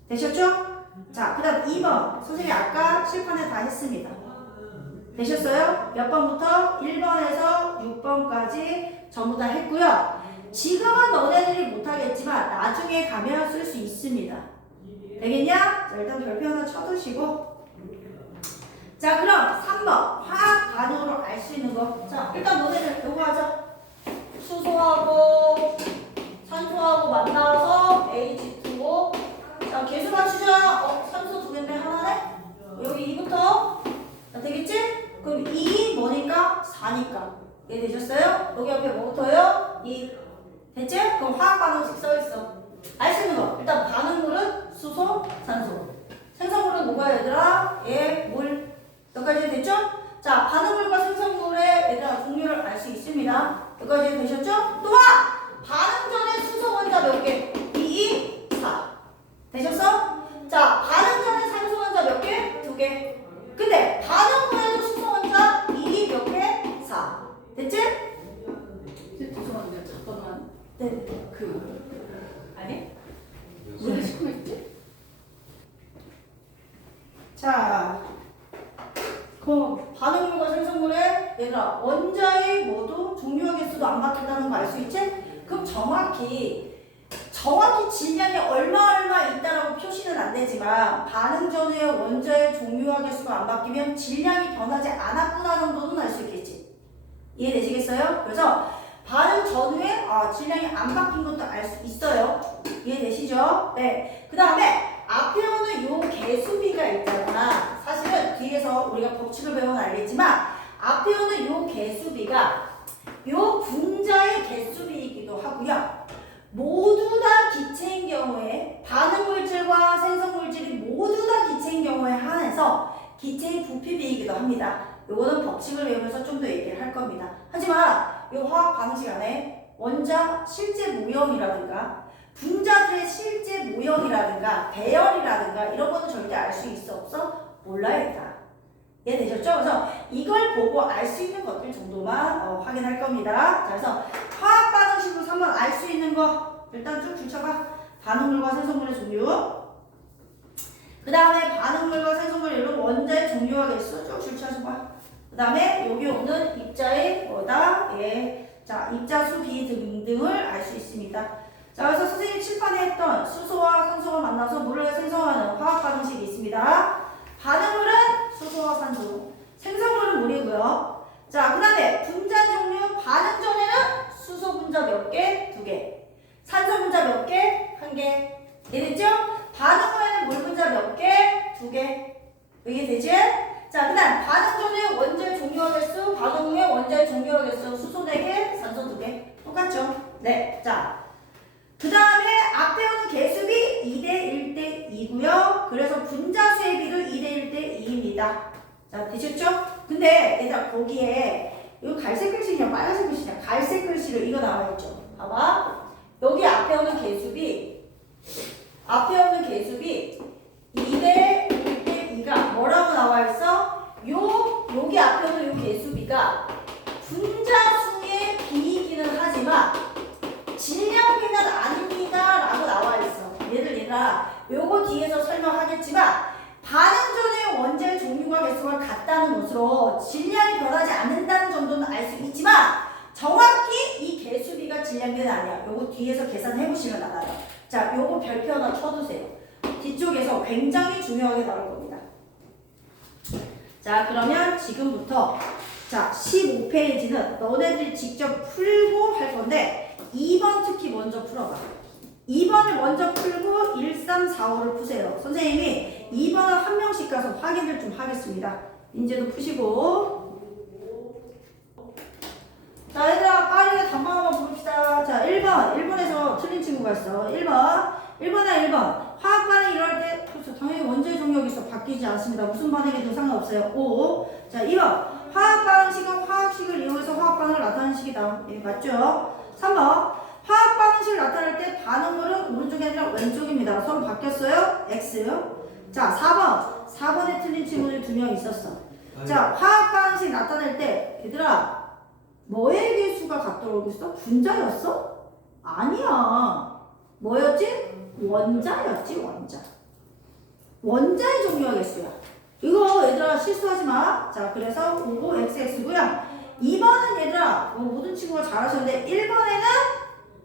되셨죠? 자, 그 다음 2번. 선생님이 아까 칠판에 다 했습니다. 되셨어요? 몇 번부터? 1번에서 6번까지 전부 다 했고요. 지금은 너네들이 못하겠지만 나중에 가면 쓸 수 있습니다. 되겠냐? 자, 일단 별표 하나 쳐두시고. 자, 그럼 3번 화학 반응으로 알 수 있는 거. 자, 일단 너네들 요거 하자. 수소하고 산소하고 만나서 H2O. 자, 개수 맞추자. 산소 두 개인데 하나네? 여기 2부터. 자, 되겠지? 그럼 2 뭐니까? 4니까. 이해되셨어요? 여기 앞에 뭐 붙어요? 2. 됐지? 그럼 화학 반응식 써있어. 알 수 있는 거. 일단 반응물은 수소, 산소. 생성물은 뭐가 얘들아? 예, 물. 여기까지 됐죠? 자, 반응물과 생성물의 얘들아 종류를 알 수 있습니다. 여기까지 되셨죠? 또한 반응 전에 수소 원자 몇 개? 2, 4. 되셨어? 자, 반응 전에 산소 원자 몇 개? 2개. 근데 반응 후에도 수소 원자 2 몇 개? 4. 됐지? 죄송한데 잠깐만. 네. 아니? 왜 시키고 있지? 자, 그럼 반응물과 생성물의 얘들아 원자의 모두 종류와 개수도 안 바뀐다는 거 알 수 있지? 그럼 정확히 질량이 얼마 있다라고 표시는 안 되지만 반응 전후에 원자의 종류와 개수가 안 바뀌면 질량이 변하지 않았구나 정도는 알 수 있겠지. 이해되시겠어요? 그래서 반응 전후에 질량이 안 바뀐 것도 알 수 있어요. 이해되시죠? 네. 그 다음에 앞에 오는 요 개수비가 있잖아. 사실은 뒤에서 우리가 법칙을 배우면 알겠지만 앞에 오는 요 개수비가 요 분자의 개수비이기도 하고요. 모두 다 기체인 경우에 반응물질과 생성물질이 모두 다 기체인 경우에 한해서 기체의 부피비이기도 합니다. 요거는 법칙을 배우면서 좀 더 얘기를 할 겁니다. 하지만 요 화학 반응식 안에 원자 실제 모형이라든가 분자들의 실제 모형이라든가 배열이라든가 이런 거는 절대 알 수 있어 없어? 몰라야겠다. 이해되셨죠? 그래서 이걸 보고 알 수 있는 것들 정도만 확인할 겁니다. 자, 그래서 화학 반응식으로 3번 알 수 있는 거 일단 쭉 줄쳐봐. 반응물과 생성물의 종류. 그 다음에 반응물과 생성물 이런 원자의 종류와 개수 쭉 줄쳐봐. 그 다음에 여기 오는 입자의 뭐다? 예. 자, 입자 수, 비 등등을 알 수 있습니다. 자, 그래서 선생님이 칠판에 했던 수소와 산소가 만나서 물을 생성하는 화학 반응식이 있습니다. 반응물은 수소와 산소, 생성물은 물이고요. 자, 그 다음에 분자 종류, 반응 전에는 수소 분자 몇 개? 2개. 산소 분자 몇 개? 1개. 이해됐죠? 반응 후에는 물 분자 몇 개? 2개. 이해되지? 자, 그 다음 반응 전에 원자의 종류와 개수, 반응 후에 원자의 종류와 개수, 수소 4개, 산소 2개. 똑같죠? 네. 자. 그 다음에 앞에 오는 개수비 2대 1대 2고요. 그래서 분자수의 비도 2대 1대 2입니다. 자, 되셨죠? 근데 얘들아 거기에 이거 갈색 글씨냐 빨간색 글씨냐 갈색 글씨로 이거 나와있죠. 봐봐. 여기 앞에 오는 개수비 2대 1대 2가 뭐라고 나와있어? 여기 앞에 오는 요 개수비가 질량이 변하지 않는다는 정도는 알 수 있지만 정확히 이 개수비가 질량계는 아니야. 요거 뒤에서 계산해 보시면 알아요. 자, 요거 별표 하나 쳐두세요. 뒤쪽에서 굉장히 중요하게 나올 겁니다. 자, 그러면 지금부터 자 15페이지는 너네들이 직접 풀고 할 건데 2번 특히 먼저 풀어봐. 2번을 먼저 풀고 1, 3, 4, 5를 푸세요. 선생님이 2번을 한 명씩 가서 확인을 좀 하겠습니다. 민재도 푸시고. 자, 얘들아 빠르게 단방 한번 부릅시다. 자, 1번에서 틀린 친구가 있어. 1번에 1번 화학 반응이 일어날 때 그렇죠. 당연히 원자의 종력이 있어. 바뀌지 않습니다. 무슨 반응에도 상관없어요. 5. 자, 2번 화학 반응식은 화학식을 이용해서 화학 반응을 나타내는 식이다. 예, 맞죠? 3번 화학 반응식을 나타낼 때 반응물은 오른쪽이 아니라 왼쪽입니다. 서로 바뀌었어요? X. 자, 4번에 틀린 친구들이 2명 있었어. 자, 화학 반응식 나타낼 때 얘들아 뭐의 개수가 같도록 있어? 분자였어? 아니야. 뭐였지? 원자였지, 원자. 원자의 종류가 개수야. 이거 얘들아 실수하지 마. 자, 그래서 5, XX고요. 2번은 얘들아 모든 친구가 잘하셨는데 1번에는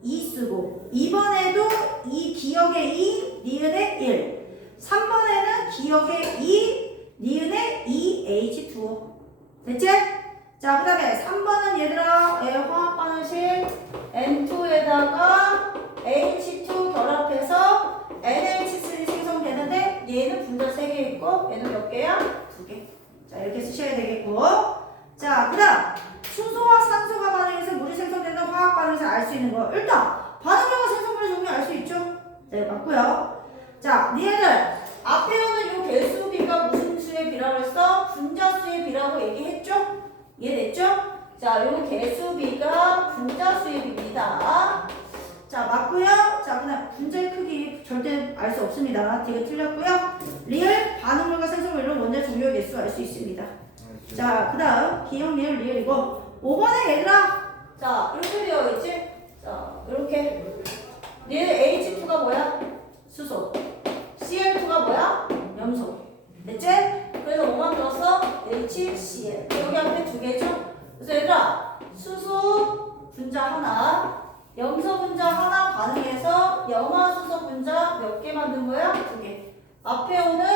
2 쓰고 2번에도 이 기억의 2, 니은의 1. 3번에는 기억의 2, 니은의 2H2O. 됐지? 자, 그 다음에 3번은 얘들아 화학 반응식 N2에다가 H2 결합해서 NH3 생성되는데 얘는 분자 3개 있고 얘는 몇 개야? 2개. 자, 이렇게 쓰셔야 되겠고. 자, 그 다음 수소와 산소가 반응해서 물이 생성되는 화학 반응에서 알 수 있는 거. 일단 반응량과 생성물의 종류 알 수 있죠? 네, 맞고요. 자, 니네들 앞에 오는 요 개수비가 무슨 수의 비라고 했어? 분자 수의 비라고 얘기했죠? 이해됐죠? 자, 요 개수비가 분자 수의 비입니다. 자, 맞고요. 자, 그다음 분자의 크기 절대 알 수 없습니다. D가 틀렸고요. 리을 반응물과 생성물 이런 원자 종류의 개수 알 수 있습니다. 자, 그다음 기억 리을 리을이고 5번에 얘들아 자, 이렇게 되어 있지? 자, 이렇게 리을 H2가 뭐야? 수소. Cl2가 뭐야? 염소. 됐지? 그래서 5번 넣었어? HCl. 여기 앞에 2개죠? 그래서 얘들아 수소 분자 하나, 염소 분자 하나 반응해서 염화수소 분자 몇 개 만든 거야? 2개. 앞에 오는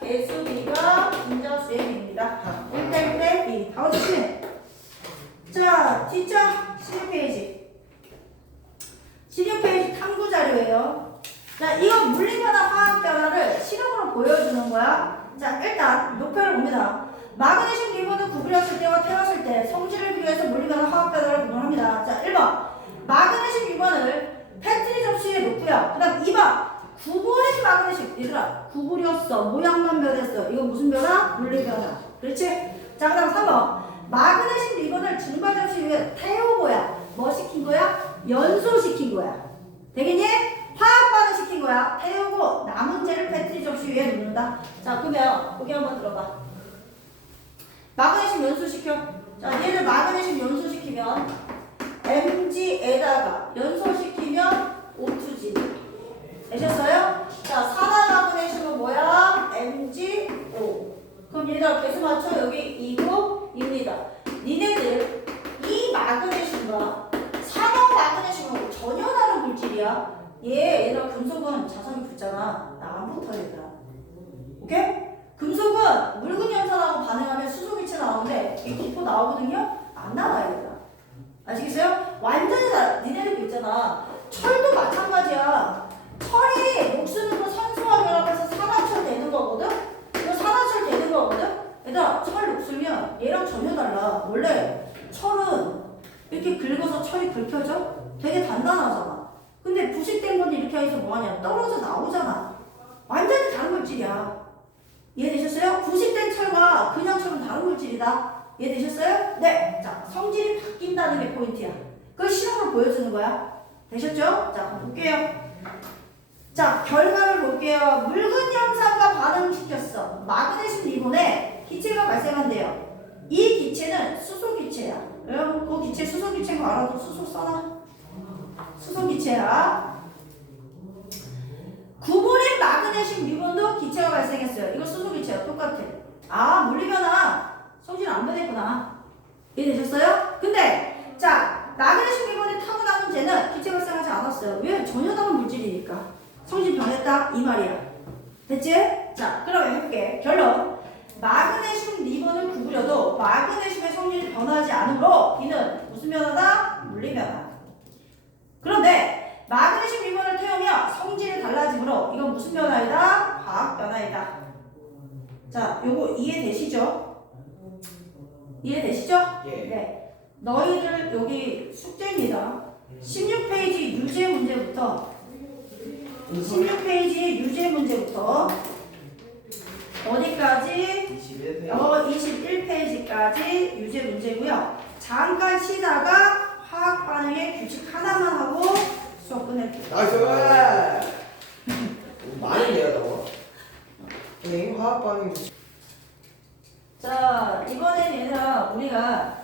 개수비가 분자 수의 비입니다. 1대 2. 다음 시. 자, 뒷장 16페이지. 16페이지 탐구 자료예요. 자, 이거 물리 변화, 화학 변화를 실험으로 보여주는 거야. 자, 일단 목표를 봅니다. 마그네슘 리본을 구부렸을 때와 태웠을 때 성질을 비교해서 물리 변화, 화학 변화를 구분합니다. 자, 1번 마그네슘 리본을 패트리 접시에 놓고요. 그 다음 2번 구부린 마그네슘. 얘들아 구부렸어. 모양만 변했어. 이거 무슨 변화? 물리 변화. 그렇지? 자, 그 다음 3번 마그네슘 리본을 증발 접시 위에 태우고야 뭐 시킨 거야? 연소시킨 거야. 되겠니? 화학 반응 시킨 거야. 태우고 남은 재를 패트리 접시 위에 놓는다. 자, 그러면 여기 한번 들어봐. 마그네슘 연소시켜. 자, 얘를 마그네슘 연소시키면 Mg에다가 연소시키면 O2지. 되셨어요? 자, 산화 마그네슘은 뭐야? MgO. 그럼 얘들아 계속 맞춰. 여기 2고 입니다. 니네들 이 마그네슘과 산화 마그네슘은 전혀 다른 물질이야. 얘들아 금속은 자성이 붙잖아. 나 안 붙어 얘들아. 오케이? 금속은 묽은 연산하고 반응하면 수소기체 나오는데 이 기포 나오거든요? 안 나와요 얘들아. 아시겠어요? 완전히 다 니네들도 있잖아. 철도 마찬가지야. 철이 녹수는 산소와 결합해서 산화철 되는 거거든? 이거 산화철 되는 거거든? 얘들아 철 녹수면 얘랑 전혀 달라. 원래 철은 이렇게 긁어서 철이 긁혀져? 되게 단단하잖아. 근데 부식된 건 이렇게 해서 뭐하냐? 떨어져 나오잖아. 완전히 다른 물질이야. 이해되셨어요? 부식된 철과 그냥 철은 다른 물질이다. 이해되셨어요? 네. 자, 성질이 바뀐다는 게 포인트야. 그걸 실험으로 보여주는 거야. 되셨죠? 자, 한번 볼게요. 자, 결과를 볼게요. 묽은 염산과 반응시켰어. 마그네슘 리본에 기체가 발생한대요. 이 기체는 수소기체야. 여러분, 그 기체 수소기체인 거 알아도 수소 써놔. 수소기체야. 구부린 마그네슘 리본도 기체가 발생했어요. 이거 수소기체야. 똑같아. 아, 물리변화. 성질 안 안 변했구나. 이해되셨어요? 근데 자 마그네슘 리본의 타고난 문제는 기체 발생하지 않았어요. 왜? 전혀 다른 물질이니까. 성질 변했다 이 말이야. 됐지? 자 그러면 해볼게. 결론. 마그네슘 리본을 구부려도 마그네슘의 성질이 변하지 않으므로 이는 무슨 변화다? 물리 변화. 그런데 마그네슘 리본을 태우면 성질이 달라지므로 이건 무슨 변화이다? 화학 변화이다. 자 요거 이해되시죠? 이해되시죠? 예. 네. 너희들 여기 숙제입니다. 16페이지 유제 문제부터 16페이지 유제 문제부터 어디까지? 21페이지. 21페이지까지 유제 문제고요. 잠깐 쉬다가 화학 반응의 규칙 하나만 하고 수업 끝낼게요. 나이스! 많이 내야다고. 선생님 화학 반응 자 이번엔 얘들아 우리가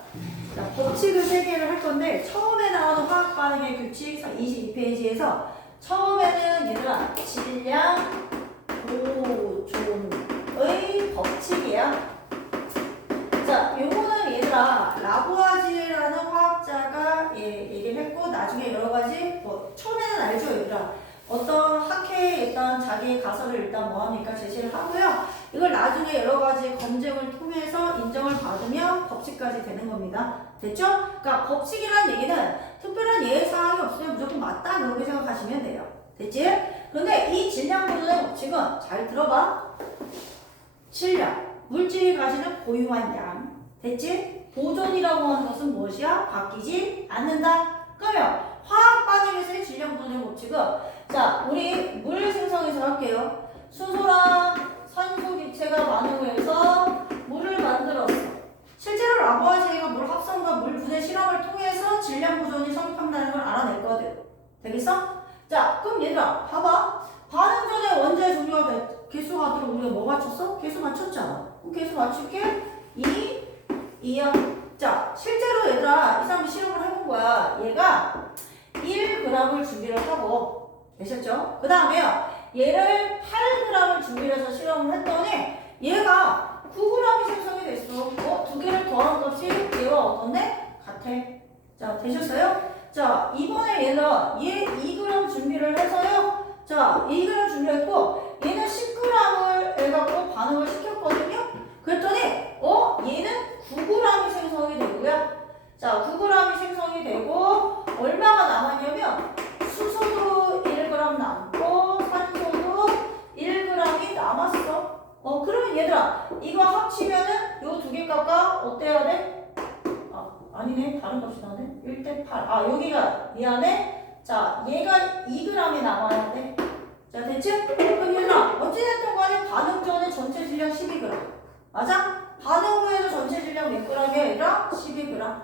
자, 법칙을 3개를 할 건데 처음에 나오는 화학 반응의 규칙 22페이지에서 처음에는 얘들아 질량 보존의 법칙이야. 자 요거는 얘들아 라보아지에라는 화학자가 얘기를 했고 나중에 여러가지 뭐 처음에는 알죠 얘들아. 어떤 학회에 일단 자기 가설을 일단 뭐합니까 제시를 하고요. 이걸 나중에 여러가지 검증을 통해서 인정을 받으면 법칙까지 되는 겁니다. 됐죠? 그러니까 법칙이라는 얘기는 특별한 예외사항이 없으면 무조건 맞다 그렇게 생각하시면 돼요. 됐지? 그런데 이 질량 보존의 법칙은 잘 들어봐. 질량, 물질이 가지는 고유한 양. 됐지? 보존이라고 하는 것은 무엇이야? 바뀌지 않는다. 그러면 화학 반응에서의 질량 보존의 법칙은 자, 우리 물 생성해서 할게요. 수소랑 산소 기체가 반응을 해서 물을 만들었어. 실제로 라보아지에가 물 합성과 물 분해 실험을 통해서 질량 보존이 성립한다는 걸 알아냈거든. 되겠어? 자, 그럼 얘들아, 봐봐. 반응 전에 원자의 종류가 개수 가도록 우리가 뭐 맞췄어? 개수 맞췄잖아. 그럼 개수 맞출게 2야. 자, 실제로 얘들아, 이 사람이 실험을 해본 거야. 얘가 1g을 준비를 하고 되셨죠? 그 다음에요. 얘를 8g을 준비를 해서 실험을 했더니 얘가 9g이 생성이 됐어. 두 개를 더한 것이 얘와 어떤데? 같아. 자, 되셨어요? 자, 이번에 얘는 얘 2g 준비를 해서요. 자, 2g 준비했고 얘는 10g을 해갖고 반응을 시켰거든요. 그랬더니 얘는 9g이 생성이 되고요. 자, 9g이 생성이 되고 얼마가 남았냐면 수소도 1g 남고 산소도 1g이 남았어. 그러면 얘들아 이거 합치면은 요 두 개 값과 어때야 돼? 아니네 다른 값이 나네. 1대8. 여기가 미안해. 자 얘가 2g이 남아야 돼. 자 됐지? 그럼 얘들아 어찌됐든 간에 반응 전에 전체 질량 12g 맞아? 반응 후에도 전체 질량 몇 g이야 얘들아? 12g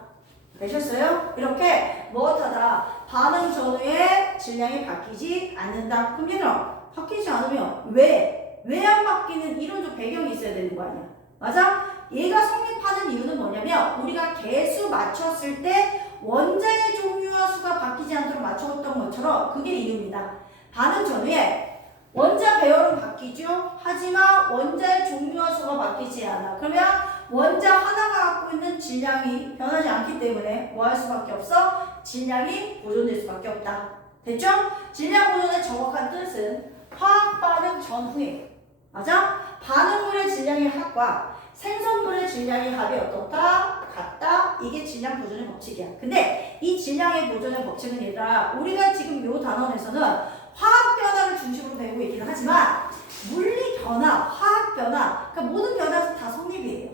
되셨어요? 이렇게 무엇하다 반응 전후에 질량이 바뀌지 않는다. 그럼 얘들아 바뀌지 않으면 왜 안 바뀌는 이론적 배경이 있어야 되는 거 아니야. 맞아? 얘가 성립하는 이유는 뭐냐면 우리가 개수 맞췄을 때 원자의 종류와 수가 바뀌지 않도록 맞췄던 것처럼 그게 이유입니다. 반응 전후에 원자 배열은 바뀌죠. 하지만 원자의 종류와 수가 바뀌지 않아. 그러면 원자 하나가 갖고 있는 질량이 변하지 않기 때문에 뭐 할 수밖에 없어? 질량이 보존될 수밖에 없다. 됐죠? 질량 보존의 정확한 뜻은 화학 반응 전후에 맞아? 반응물의 질량의 합과 생성물의 질량의 합이 어떻다? 같다? 이게 질량 보존의 법칙이야. 근데 이 질량의 보존의 법칙은 얘들아 우리가 지금 요 단원에서는 화학 변화를 중심으로 배우고 있기는 하지만 물리 변화, 화학 변화 그러니까 모든 변화에서 다 성립이에요.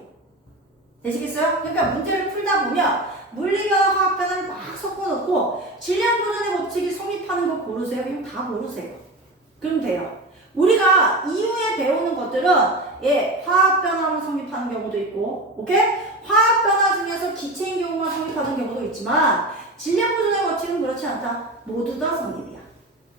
되시겠어요? 그러니까 문제를 풀다 보면 물리 변화, 화학 변화를 막 섞어놓고 질량 보존의 법칙이 성립하는 거 고르세요. 그냥 다 고르세요. 그럼 돼요. 우리가 이후에 배우는 것들은 화학 변화로 성립하는 경우도 있고, 오케이? 화학 변화 중에서 기체인 경우만 성립하는 경우도 있지만 질량 보존의 법칙은 그렇지 않다. 모두 다 성립이야.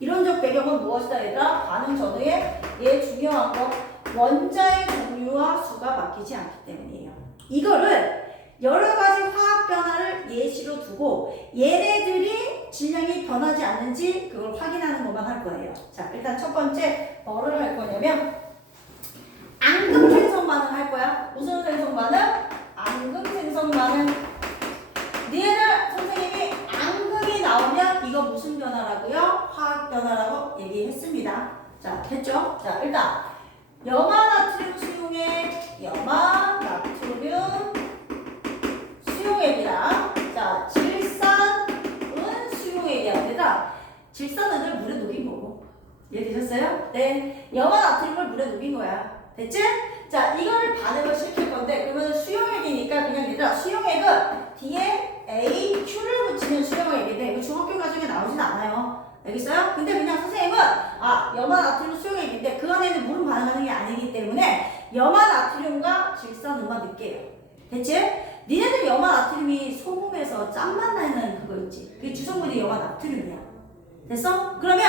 이론적 배경은 무엇이다 얘들아? 반응 전후에 중요한 거 원자의 종류와 수가 바뀌지 않기 때문이에요. 이거를 여러 가지 화학 변화를 예시로 두고 얘네들이 질량이 변하지 않는지 그걸 확인하는 것만 할 거예요. 자, 일단 첫 번째 뭐를 할 거냐면 앙금 생성 반응 할 거야. 무슨 생성 반응? 앙금 됐죠? 자, 일단 염화나트륨 수용액, 염화나트륨 수용액이랑 자, 질산은 수용액이야. 그러니까 질산은을 물에 녹인 거고. 이해되셨어요? 네. 염화나트륨을 물에 녹인 거야. 됐지? 자, 이거를 반응을 시킬 건데 그러면 수용액이니까 그냥 얘들아 수용액은 뒤에 A, Q를 붙이는 수용액인데 이거 중학교 과정에 나오진 않아요. 알겠어요? 근데 그냥 선생님은 염화나트륨 수용액인데 그 안에는 물은 반응하는 게 아니기 때문에 염화나트륨과 질산음만 넣을게요. 됐지? 니네들 염화나트륨이 소금에서 짠맛 나는 그거 있지? 그게 주성분이 염화나트륨이야. 됐어? 그러면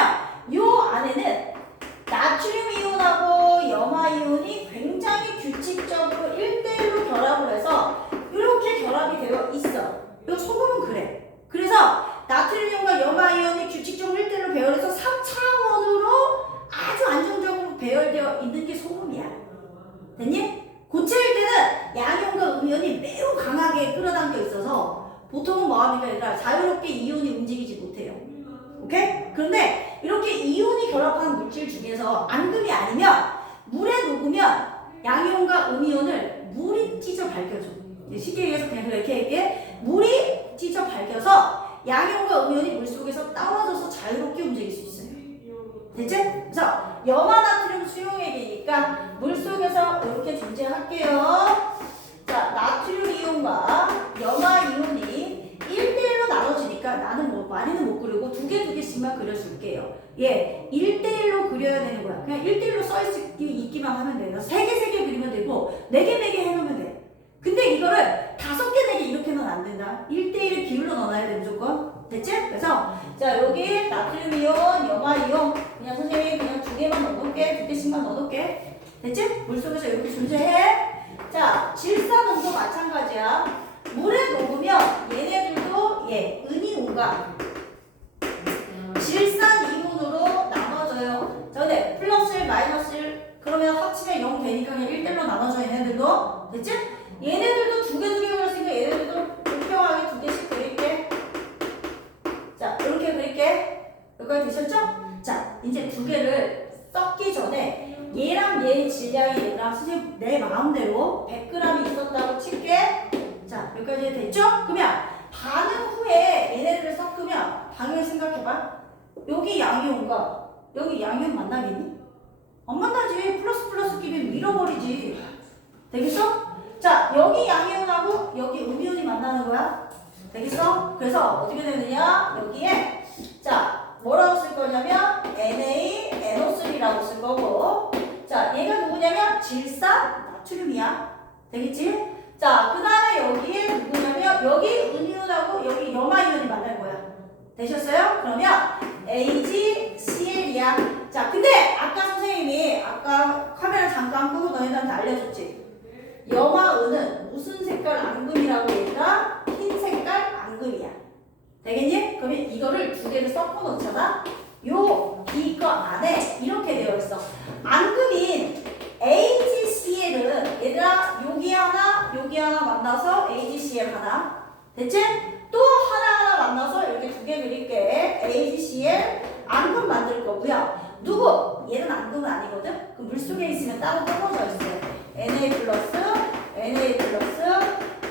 요 안에는 나트륨 이온하고 염화 이온이 굉장히 규칙적으로 1대1로 결합을 해서 이렇게 결합이 되어 있어. 이 소금은 그래. 그래서 나트륨 이온과 염화 이온이 규칙적으로 1대1로 배열해서 3차원으로 아주 안정적으로 배열되어 있는 게 소금이야. 됐니? 고체일 때는 양이온과 음이온이 매우 강하게 끌어당겨 있어서 보통은 뭐합니까? 얘들아 자유롭게 이온이 움직이지 못해요. 오케이? 그런데 이렇게 이온이 결합한 물질 중에서 앙금이 아니면 물에 녹으면 양이온과 음이온을 물이 찢어 밝혀줘. 쉽게 얘기해서 그냥 이렇게 물이 찢어 밝혀서 양이온과 음이온이 물속에서 떨어져서 자유롭게 움직일 수 있어요. 됐지? 그래서 염화나트륨 수용액이니까 물속에서 이렇게 존재할게요. 자, 나트륨 이온과 염화 이온이 1대1로 나눠지니까 나는 뭐 많이는 못 그리고 두 개씩만 그려줄게요. 예, 1대1로 그려야 되는 거야. 그냥 1대1로 써있기만 하면 돼요. 3개 그리면 되고 4개 해놓으면 돼. 근데 이거를 5개, 4개 이렇게 하면 안 된다. 1대1을 비율로 넣어놔야 돼 무조건. 됐지? 그래서 자 여기 나트륨 이온, 염화 이온 그냥 선생님이 그냥 2개만 넣어놓을게. 2개씩만 넣어놓을게. 됐지? 물속에서 이렇게 존재해. 자, 질산음도 마찬가지야. 물에 녹으면 얘네들도 은이온과 질산 이온으로 나눠져요. 자, 근데 플러스 1, 마이너스 1 그러면 합치면 0 되니까 그냥 1대1로 나눠져 얘네들도. 됐지? 얘네들도 2개 그렸으니까 얘네들도 공평하게 2개씩 그릴게. 자, 이렇게 그릴게. 여기까지 되셨죠? 자, 이제 2개를 섞기 전에 얘랑 얘의 질량이 얘랑 선생님 내 마음대로 100g이 있었다고 칠게. 자, 여기까지 됐죠? 그러면 반응 후에 얘네들을 섞으면 방향을 생각해봐. 여기 양이온과 여기 양이온 만나겠니? 안 만나지. 플러스 끼면 밀어버리지. 되겠어? 자, 여기 양이온하고 여기 음이온이 만나는 거야. 되겠어? 그래서 어떻게 되느냐? 여기에 자, 뭐라고 쓸 거냐면 NaNO3라고 쓸 거고 자, 얘가 누구냐면 질산 나트륨이야. 되겠지? 자, 그 다음에 여기에 누구냐면 여기 은이온하고 여기 염화이온이 만날 거야. 되셨어요? 그러면 AgCl이야. 자, 근데 아까 선생님이 아까 카메라 잠깐 끄고 너희들한테 알려줬지? 염화은은 무슨 색깔 앙금이라고 얘들아? 흰 색깔 앙금이야. 되겠니? 그러면 이거를 2개를 섞어 놓잖아? 이거 안에 이렇게 되어 있어. 앙금인 AgCl은 얘들아 여기 하나 만나서 AgCl 하나. 됐지? 또 하나 만나서 이렇게 2개 그릴게. AgCl 앙금 만들 거고요. 누구? 얘는 앙금은 아니거든? 그 물속에 있으면 따로 떨어져 있어요. Na 플러스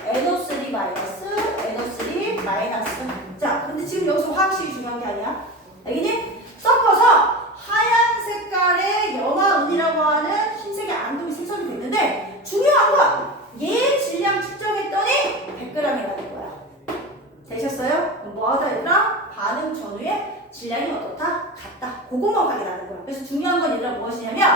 NO3 마이너스 NO3 마이너스. 자, 근데 지금 여기서 화학식이 중요한 게 아니야. 알겠니? 섞어서 하얀 색깔의 염화은이라고 하는 흰색의 앙금이 생성이 됐는데 중요한 건 얘 질량 측정했더니 100g이라는 거야. 되셨어요? 그럼 뭐 하자 얘들아? 반응 전후에 질량이 어떻다? 같다. 그것만 확인하는 거야. 그래서 중요한 건 얘들아 무엇이냐면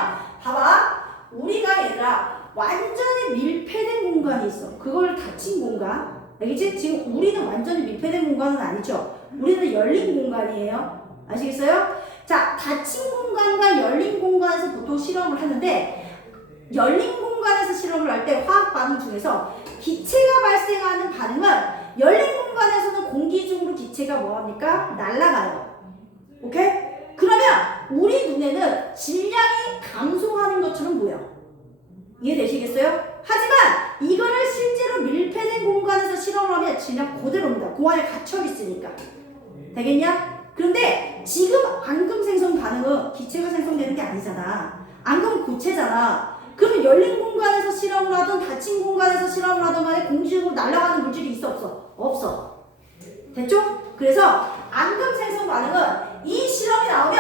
봐봐. 우리가 얘들아 완전히 밀폐된 공간이 있어. 그걸 닫힌 공간. 알겠지? 지금 우리는 완전히 밀폐된 공간은 아니죠. 우리는 열린 공간이에요. 아시겠어요? 자, 닫힌 공간과 열린 공간에서 보통 실험을 하는데 열린 공간에서 실험을 할 때 화학 반응 중에서 기체가 발생하는 반응은 열린 공간에서는 공기 중으로 기체가 뭐합니까? 날아가요. 오케이? 그러면 우리 눈에는 질량이 감소하는 것처럼 보여. 이해되시겠어요? 하지만 이거를 실제로 밀폐된 공간에서 실험을 하면 질량 그대로입니다. 그 안에 갇혀 있으니까. 되겠냐? 그런데 지금 앙금 생성 반응은 기체가 생성되는 게 아니잖아. 앙금은 고체잖아. 그러면 열린 공간에서 실험을 하든 닫힌 공간에서 실험을 하든 간에 공기중으로 날아가는 물질이 있어 없어? 없어. 됐죠? 그래서 앙금 생성 반응은 이 실험이 나오면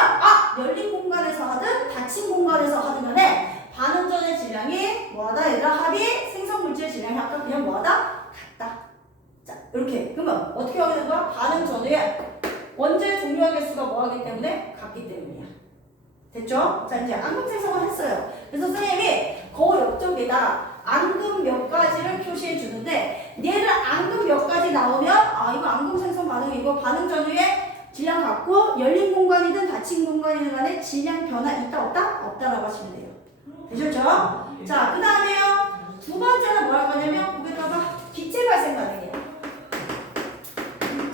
열린 공간에서 하든 닫힌 공간에서 하든 간에 반응 전의 질량이 뭐하다 얘들아? 합이 생성 물질 질량이 아까 그냥 뭐하다? 같다. 자 이렇게 그러면 어떻게 하게 된 거야? 반응 전후에 원자의 종류와 개수가 뭐하기 때문에 같기 때문이야. 됐죠? 자 이제 앙금 생성을 했어요. 그래서 선생님이 그 옆쪽에다 앙금 몇 가지를 표시해 주는데 얘를 앙금 몇 가지 나오면 이거 앙금 생성 반응이고 반응 전후에 질량 같고 열린 공간이든 닫힌 공간이든 간에 질량 변화 있다 없다? 없다라고 하시면 돼요. 되셨죠? 자 그 다음에요. 두 번째는 뭐 할 거냐면 거기다가 기체 발생 반응이에요.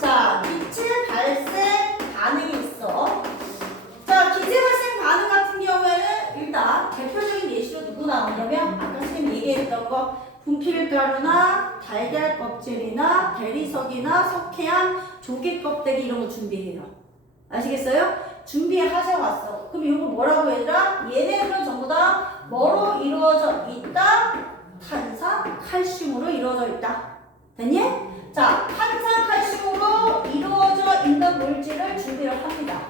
자 기체 발생 반응이 있어. 자 기체 발생 반응 같은 경우에는 일단 대표적인 예시로 누구 나오냐면 아까 선생님 얘기했던 거 분필가루나 달걀 껍질이나 대리석이나 석회암, 조개 껍데기 이런 거 준비해요. 아시겠어요? 준비하셔왔어. 그럼 이거 뭐라고 얘들아? 얘네들은 전부 다 뭐로 이루어져 있다? 탄산, 칼슘으로 이루어져 있다. 됐니? 자, 탄산, 칼슘으로 이루어져 있는 물질을 준비를 합니다.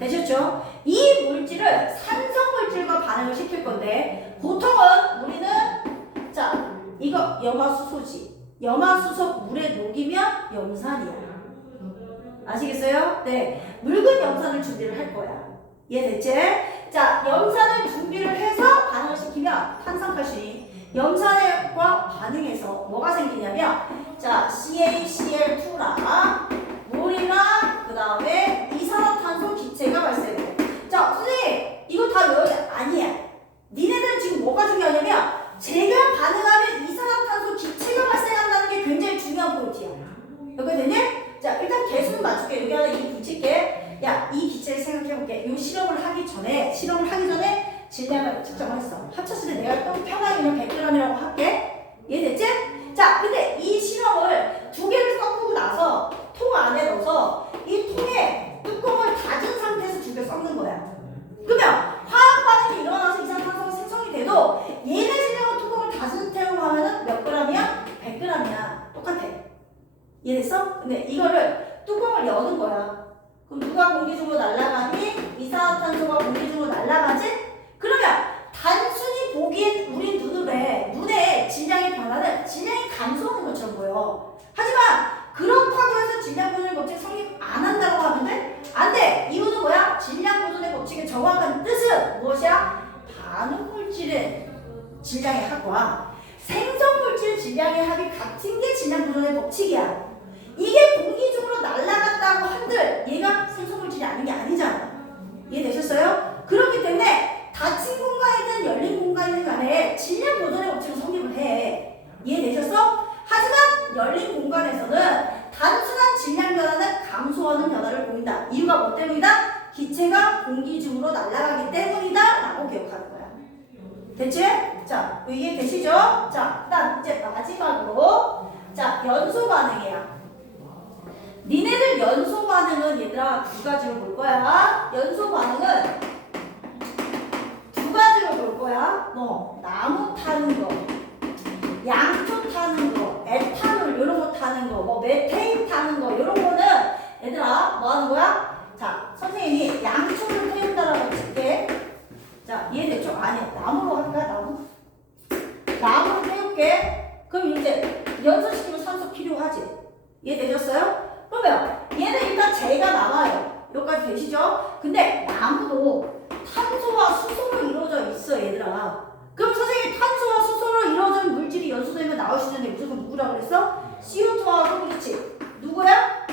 되셨죠? 이 물질을 산성 물질과 반응을 시킬 건데 보통은 우리는 자 이거 염화수소지. 염화수소 물에 녹이면 염산이야. 아시겠어요? 네. 묽은 염산을 준비를 할 거야. 이해됐지? 자, 염산을 준비를 해서 반응을 시키면 탄산칼슘이 염산과 반응해서 뭐가 생기냐면 자, CaCl2랑 물이랑 그 다음에 이산화탄소 기체가 발생해. 자, 선생님 이거 다 여기 아니야. 니네들은 지금 뭐가 중요하냐면 제가 반응하면 이산화탄소 기체가 발생한다는 게 굉장히 중요한 포인트야. 여기 됐니? 자, 일단 개수는 맞출게. 여기 안에 이 붙일게. 야, 이 기체를 생각해볼게. 이 실험을 하기 전에 질량을 측정을 했어. 합쳤을 때 내가 또 편하게 그냥 100g이라고 할게. 이해됐지? 자, 근데 이 실험을 두 개를 섞고 나서 통 안에 넣어서 이 통에 뚜껑을 닫은 상태에서 두 개 섞는 거야. 그러면 화학 반응이 일어나서 이산화탄소가 생성이 돼도 얘네 질량은 뚜껑을 닫은 상태로 하면은 몇 g이야? 100g이야. 똑같아. 이해됐어? 근데 이거를 뚜껑을 여는 거야. 그럼 누가 공기 중으로 날아가니? 이산화탄소가 공기 중으로 날아가지? 그러면 단순히 보기엔 우리 눈에 질량의 변화는 질량이 감소하는 것처럼 보여. 하지만 그렇다고 해서 질량 보존의 법칙 성립 안 한다고 하면 돼? 안 돼! 이유는 뭐야? 질량 보존의 법칙의 정확한 뜻은 무엇이야? 반응 물질의 질량의 합과 생성 물질 질량의 합이 같은 게 질량 보존의 법칙이야. 이게 공기 중으로 날아간다고 한들 얘가 생성 물질이 아닌 게 아니잖아. 이해되셨어요? 그렇기 때문에 닫힌 공간이든 열린 공간이든 간에 질량 보존의 법칙을 성립을 해. 이해되셨어? 하지만 열린 공간에서는 단순한 질량 변화는 감소하는 변화를 보인다. 이유가 뭐 때문이다? 기체가 공기 중으로 날아가기 때문이다 라고 기억하는 거야. 됐지? 자, 이해되시죠? 자, 그 다음 이제 마지막으로 자, 연소 반응이야. 니네들 연소 반응은 얘들아 두 가지로 볼 거야. 연소 반응은 두 가지로 볼 거야. 뭐 나무 타는 거, 양초 타는 거, 에탄올 이런 거 타는 거, 뭐 메테인 타는 거 이런 거는 얘들아 뭐 하는 거야? 자, 선생님이 양초를 태운다라고 칠게. 자, 이해됐죠? 아니야. 나무로 할까? 나무로 태울게. 그럼 이제 연소시키면 산소 필요하지. 이해되셨어요? 그러면 얘는 일단 재가 남아요. 여기까지 되시죠? 근데 나무도 탄소와 수소로 이루어져 있어, 얘들아. 그럼 선생님이 탄소와 수소로 이루어진 물질이 연소되면 나올 수 있는데 무조건 누구라고 그랬어? CO2하고 그렇지. 누구야?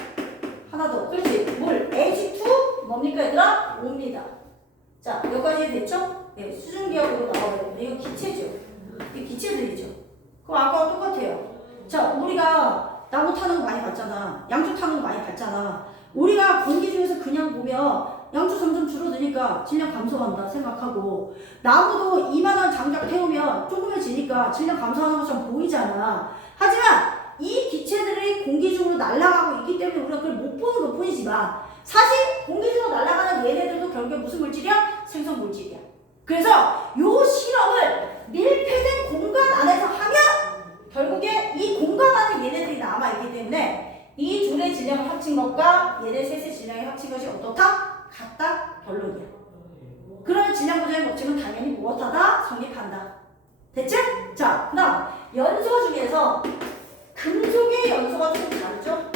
하나 더. 그렇지. 물. H2 뭡니까 얘들아? 옵니다. 자, 여기까지 됐죠? 네, 수증기하고 나와요. 이거 기체죠. 이게 기체들이죠. 그럼 아까와 똑같아요. 자, 우리가 나무 타는 거 많이 봤잖아. 양초 타는 거 많이 봤잖아. 우리가 공기 중에서 그냥 보면 양초 점점 줄어드니까 질량 감소한다 생각하고 나무도 이만한 장작 태우면 조금해지니까 질량 감소하는 것처럼 보이잖아. 하지만 이 기체들이 공기 중으로 날아가고 있기 때문에 우리가 그걸 못 보는 것 뿐이지만 사실 공기 중으로 날아가는 얘네들도 결국에 무슨 물질이야? 생성 물질이야. 그래서 요 실험을 밀폐된 공간 안에서 하면 결국에 이 공간 안에 얘네들이 남아있기 때문에 이 둘의 질량을 합친 것과 얘네 셋의 질량을 합친 것이 어떻다? 같다? 결론이야. 그러면 질량 보존의 법칙은 당연히 무엇하다? 성립한다. 됐지? 자, 그 다음 연소 중에서 금속의 연소가 좀 다르죠?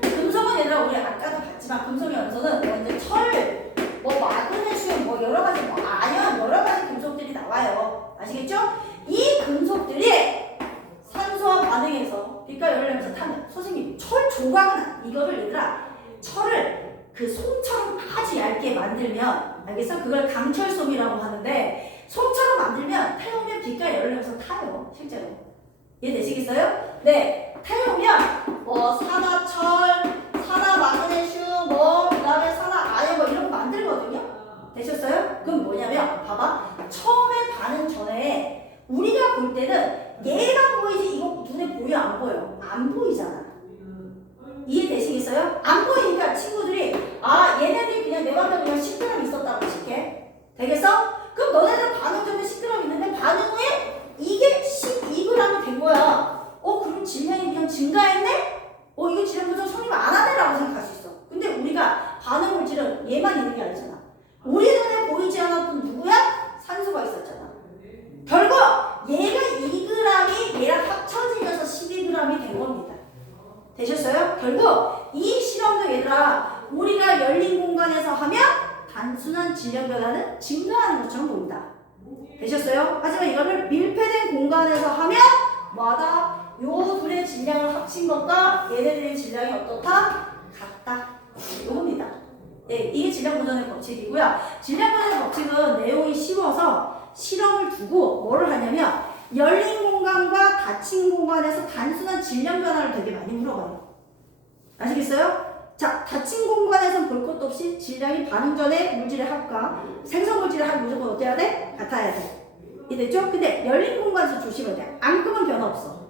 금속은 얘들아 우리 아까도 봤지만 금속의 연소는 뭐 이제 철, 뭐 마그네슘, 뭐 여러 가지 뭐 아연 여러 가지 금속들이 나와요. 아시겠죠? 이 금속들이 산소와 반응해서 빛과 열을 내면서 타는 선생님 철 조각은 이거를 얘들아 철을 그 솜처럼 아주 얇게 만들면 알겠어? 그걸 강철솜이라고 하는데 솜처럼 만들면 태우면 빛과 열을 내면서 타요 실제로. 이해되시겠어요? 네, 태우면 뭐 산화철, 산화마그네슘, 뭐 그다음에 산화아연 뭐 이런 거 만들거든요. 되셨어요? 그럼 뭐냐면 봐봐 처음에 반응 전에 우리가 볼 때는 얘가 보이지 이거 눈에 보여 안 보여? 안 보이잖아. 이해되시겠어요? 안 보이니까 친구들이 아 얘네들이 그냥 내 맘대로 그냥 10g 있었다고 칠게. 되겠어? 그럼 너네들 반응 전에 10g 있는데 반응 후에 이게 12g이 된 거야. 그럼 질량이 그냥 증가했네? 이거 질량 보존 성립 안 하네라고 생각할 수 있어. 근데 우리가 반응 물질은 얘만 있는 게 아니잖아. 우리 눈에 보이지 않았던 누구야? 산소가 있었잖아. 결국 얘가 2g이 얘랑 합쳐지면서 12g이 된 겁니다. 되셨어요? 결국 이 실험도 얘들아 우리가 열린 공간에서 하면 단순한 질량 변화는 증가하는 것처럼 보인다. 되셨어요? 하지만 이거를 밀폐된 공간에서 하면 뭐하다? 요 둘의 질량을 합친 것과 얘네들의 질량이 어떻다? 같다. 이겁니다. 네, 이게 질량 보존의 법칙이고요. 질량 보존의 법칙은 내용이 쉬워서 실험을 두고 뭐를 하냐면 열린 공간과 닫힌 공간에서 단순한 질량 변화를 되게 많이 물어봐요. 아시겠어요? 자, 닫힌 공간에서는 볼 것도 없이 질량이 반응 전에 물질의 합과 생성 물질의 합이 무조건 어때야 돼? 같아야 돼. 이해됐죠? 근데 열린 공간에서 조심해야 돼. 앙금은 변화 없어.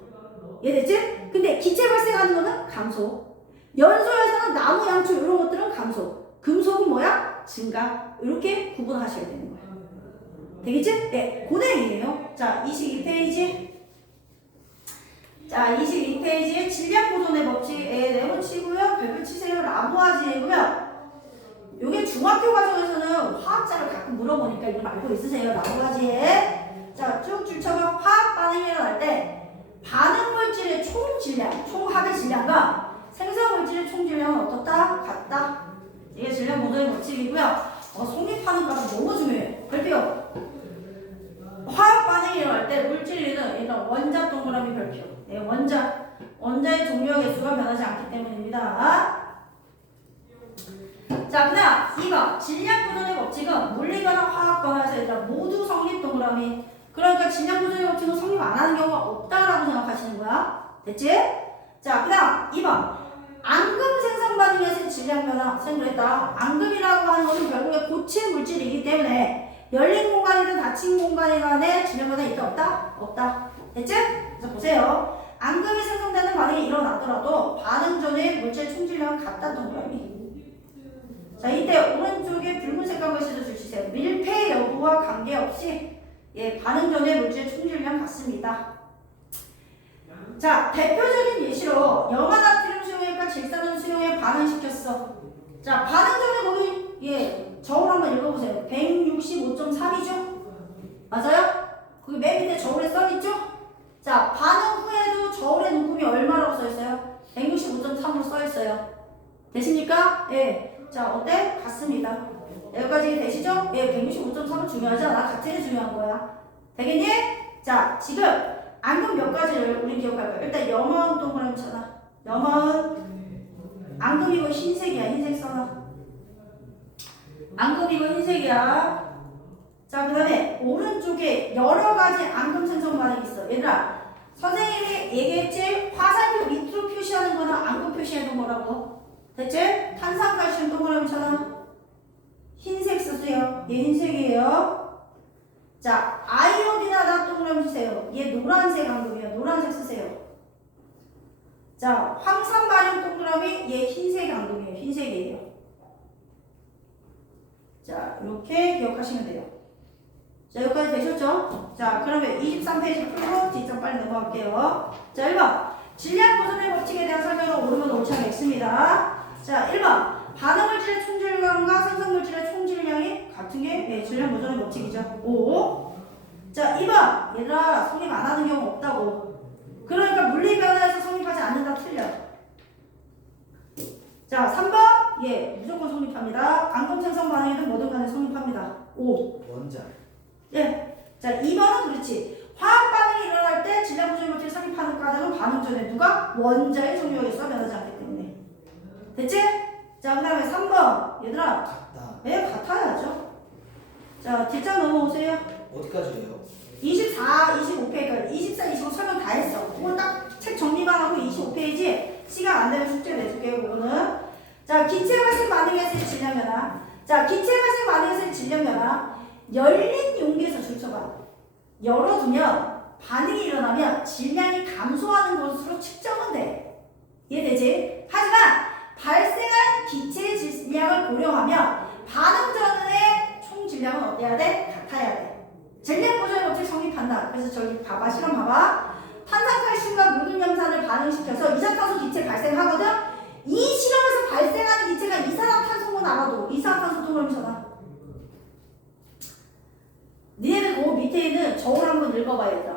이해됐지? 근데 기체 발생하는 거는 감소. 연소에서는 나무, 양초 이런 것들은 감소. 금속은 뭐야? 증가. 이렇게 구분하셔야 되는 거예요. 되겠지? 네, 그 내용이에요. 자, 22페이지. 자, 22페이지에 질량 보존의 법칙에 네모치고요. 별표 치세요. 나무가지이고요. 요게 중학교 과정에서는 화학자를 가끔 물어보니까 이거 알고 있으세요. 나무가지에. 자, 쭉 줄쳐가 화학 반응이 일어날 때 반응 물질의 총 질량, 총합의 질량과 생성 물질의 총 질량은 어떻다? 같다. 이게 질량 보존의 법칙이고요. 성립하는 값은 너무 중요해요. 별표. 화학 반응이 일어날 때 물질은 일단 원자 동그라미 별표. 네, 원자의 종류와 개수가 변하지 않기 때문입니다. 자, 그 다음 2번 질량 보존의 법칙은 물리거나 화학거나에서 일단 모두 성립 동그라미. 그러니까 질량 보존의 법칙은 성립 안 하는 경우가 없다라고 생각하시는 거야. 됐지? 자, 그 다음 2번 앙금 생성 반응에서 질량 변화 생각했다. 앙금이라고 하는 것은 결국에 고체 물질이기 때문에 열린 공간이든 닫힌 공간에 질량 변화 있다 없다? 없다. 됐지? 그래서 보세요. 앙금이 생성되는 반응이 일어나더라도 반응 전에 물질 총질량은 같다 동그라미. 자, 이때 오른쪽에 붉은색깔 글씨도 주시세요. 밀폐 여부와 관계없이 반응 전에 물질 총질량 같습니다. 자, 대표적인 예시로 염화나트륨 수용액과 질산염 수용액 반응시켰어. 자, 반응 전에 거기 저울 한번 읽어보세요. 165.3이죠? 맞아요? 거기 맨 밑에 저울에 써있죠? 자, 반응 후에도 저울에 눈금이 얼마라고 써있어요? 165.3으로 써있어요. 되십니까? 예. 자, 어때? 같습니다. 여기까지 되시죠? 예, 165.3은 중요하지 않아? 같은 게 중요한 거야. 되겠니? 자, 지금 앙금 몇 가지를 우리 기억할 거야. 일단 염화운 동그라미 쳐놔. 염화운 앙금이고 흰색이야. 흰색 써놔. 앙금이고 흰색이야. 자, 그 다음에 오른쪽에 여러 가지 앙금 생성 반응이 있어. 얘들아, 선생님이 얘기했지? 화살표 밑으로 표시하는 거는 앙금 표시해둔 거라고. 됐지? 탄산칼슘 동그라미 쳐놔. 흰색 쓰세요. 얘 흰색이에요. 자, 아이오딘 하나 동그라미 주세요. 얘 노란색 앙금이에요. 노란색 쓰세요. 자, 황산 마뇽 동그라미 얘 흰색 안동이에요. 흰색이에요. 자, 이렇게 기억하시면 돼요. 자, 여기까지 되셨죠? 자, 그러면 23페이지 풀고 뒷장 빨리 넘어갈게요. 자, 1번. 질량 보존의 법칙에 대한 설명은 오르면 옳지 않겠습니다. 자, 1번. 반응물질의 총질량과 생성물질의 총질량이 같은 게 질량 보존의 법칙이죠. 5. 자, 2번. 얘들아, 성립 안 하는 경우 없다고. 그러니까 물리 변화에서 성립하지 않는다 틀려. 자, 3번. 예, 무조건 성립합니다. 안검 생성 반응이든 뭐든 간에 성립합니다. 5. 원자. 예. 자, 2번은 그렇지. 화학 반응이 일어날 때 질량 보존 법칙이 성립하는 까닭은 반응 전에 누가? 원자의 종류에 있어 변하지 않기 때문에. 됐지? 자, 그 다음에 3번. 얘들아. 같다. 예, 같아야죠. 자, 뒷장 넘어오세요. 어디까지예요? 24, 25페이지, 24, 25 설명 다 했어. 그거 딱 책 정리만 하고 25페이지 시간 안 되면 숙제 내줄게요, 그거는. 자, 기체 발생 반응에서의 질량 변화. 자, 기체 발생 반응에서의 질량 변화. 열린 용기에서 줄 쳐봐. 열어두면 반응이 일어나면 질량이 감소하는 것으로 측정은 돼. 이해되지? 하지만 발생한 기체의 질량을 고려하면 반응 전의 총 질량은 어때야 돼? 같아야 돼. 질량 보존의 법칙 성립한다. 그래서 저기 봐봐, 실험 봐봐. 탄산칼슘과 묽은 염산을 반응시켜서 이산탄소 기체 발생하거든. 이 실험에서 발생하는 기체가 이산화탄소만 알아도 이산화탄소 동그라미잖아. 니네들 그 밑에 있는 저울 한번 읽어봐야겠다.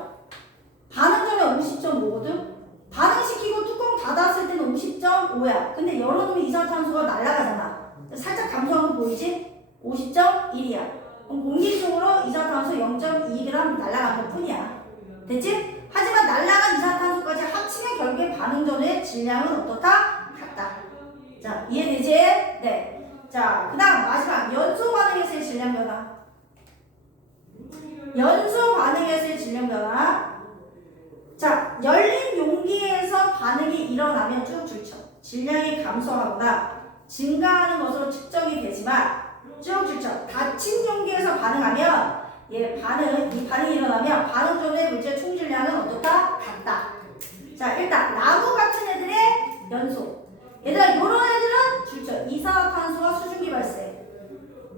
반응 전에 50.5거든. 반응시키고 뚜껑 닫았을 때는 50.5야. 근데 열어놓으면 이산화탄소가 날아가잖아. 살짝 감소한 거 보이지? 50.1이야. 그럼 공기 중으로 이산화탄소 0.2g 날아간 것 뿐이야. 됐지? 하지만 날아간 이산화탄소까지 합치면 결국에 반응 전의 질량은 어떻다? 같다. 자, 이해되지? 네. 자, 그 다음 마지막 연소 반응에서의 질량 변화. 연소 반응에서의 질량 변화. 자, 열린 용기에서 반응이 일어나면 쭉 줄쳐. 질량이 감소하거나 증가하는 것으로 측정이 되지만 쭉 줄쳐. 닫힌 용기에서 반응하면 이 반응이 일어나면 반응 전의 물질의 총질량은 어떻다? 같다. 자, 일단 나무 같은 애들의 연소. 얘들아, 요런 애들은 줄쳐. 이산화탄소와 수증기 발생.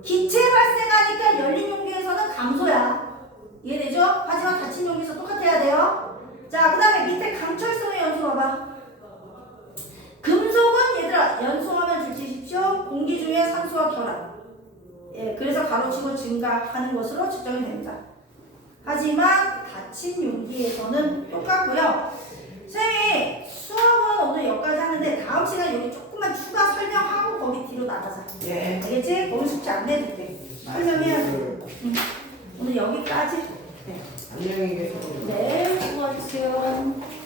기체 발생하니까 열린 용기에서는 감소야. 이해되죠? 하지만 닫힌 용기에서 똑같아야 돼요. 자, 그 다음에 밑에 강철성의 연소 봐봐. 금속은 얘들아, 연소하면 줄치십시오. 공기 중에 산소와 결합. 예, 그래서 가로치고 증가하는 것으로 측정이 됩니다. 하지만 닫힌 용기에서는 똑같고요. 선생님이 수업은 오늘 여기까지 하는데 다음 시간에 여기 조금만 추가 설명하고 거기 뒤로 나가자. 예. 알겠지? 거기 숙제 안 내줄게. 설명해야 돼. 오늘 여기까지. 안녕히 계세요. 네, 수고하세요.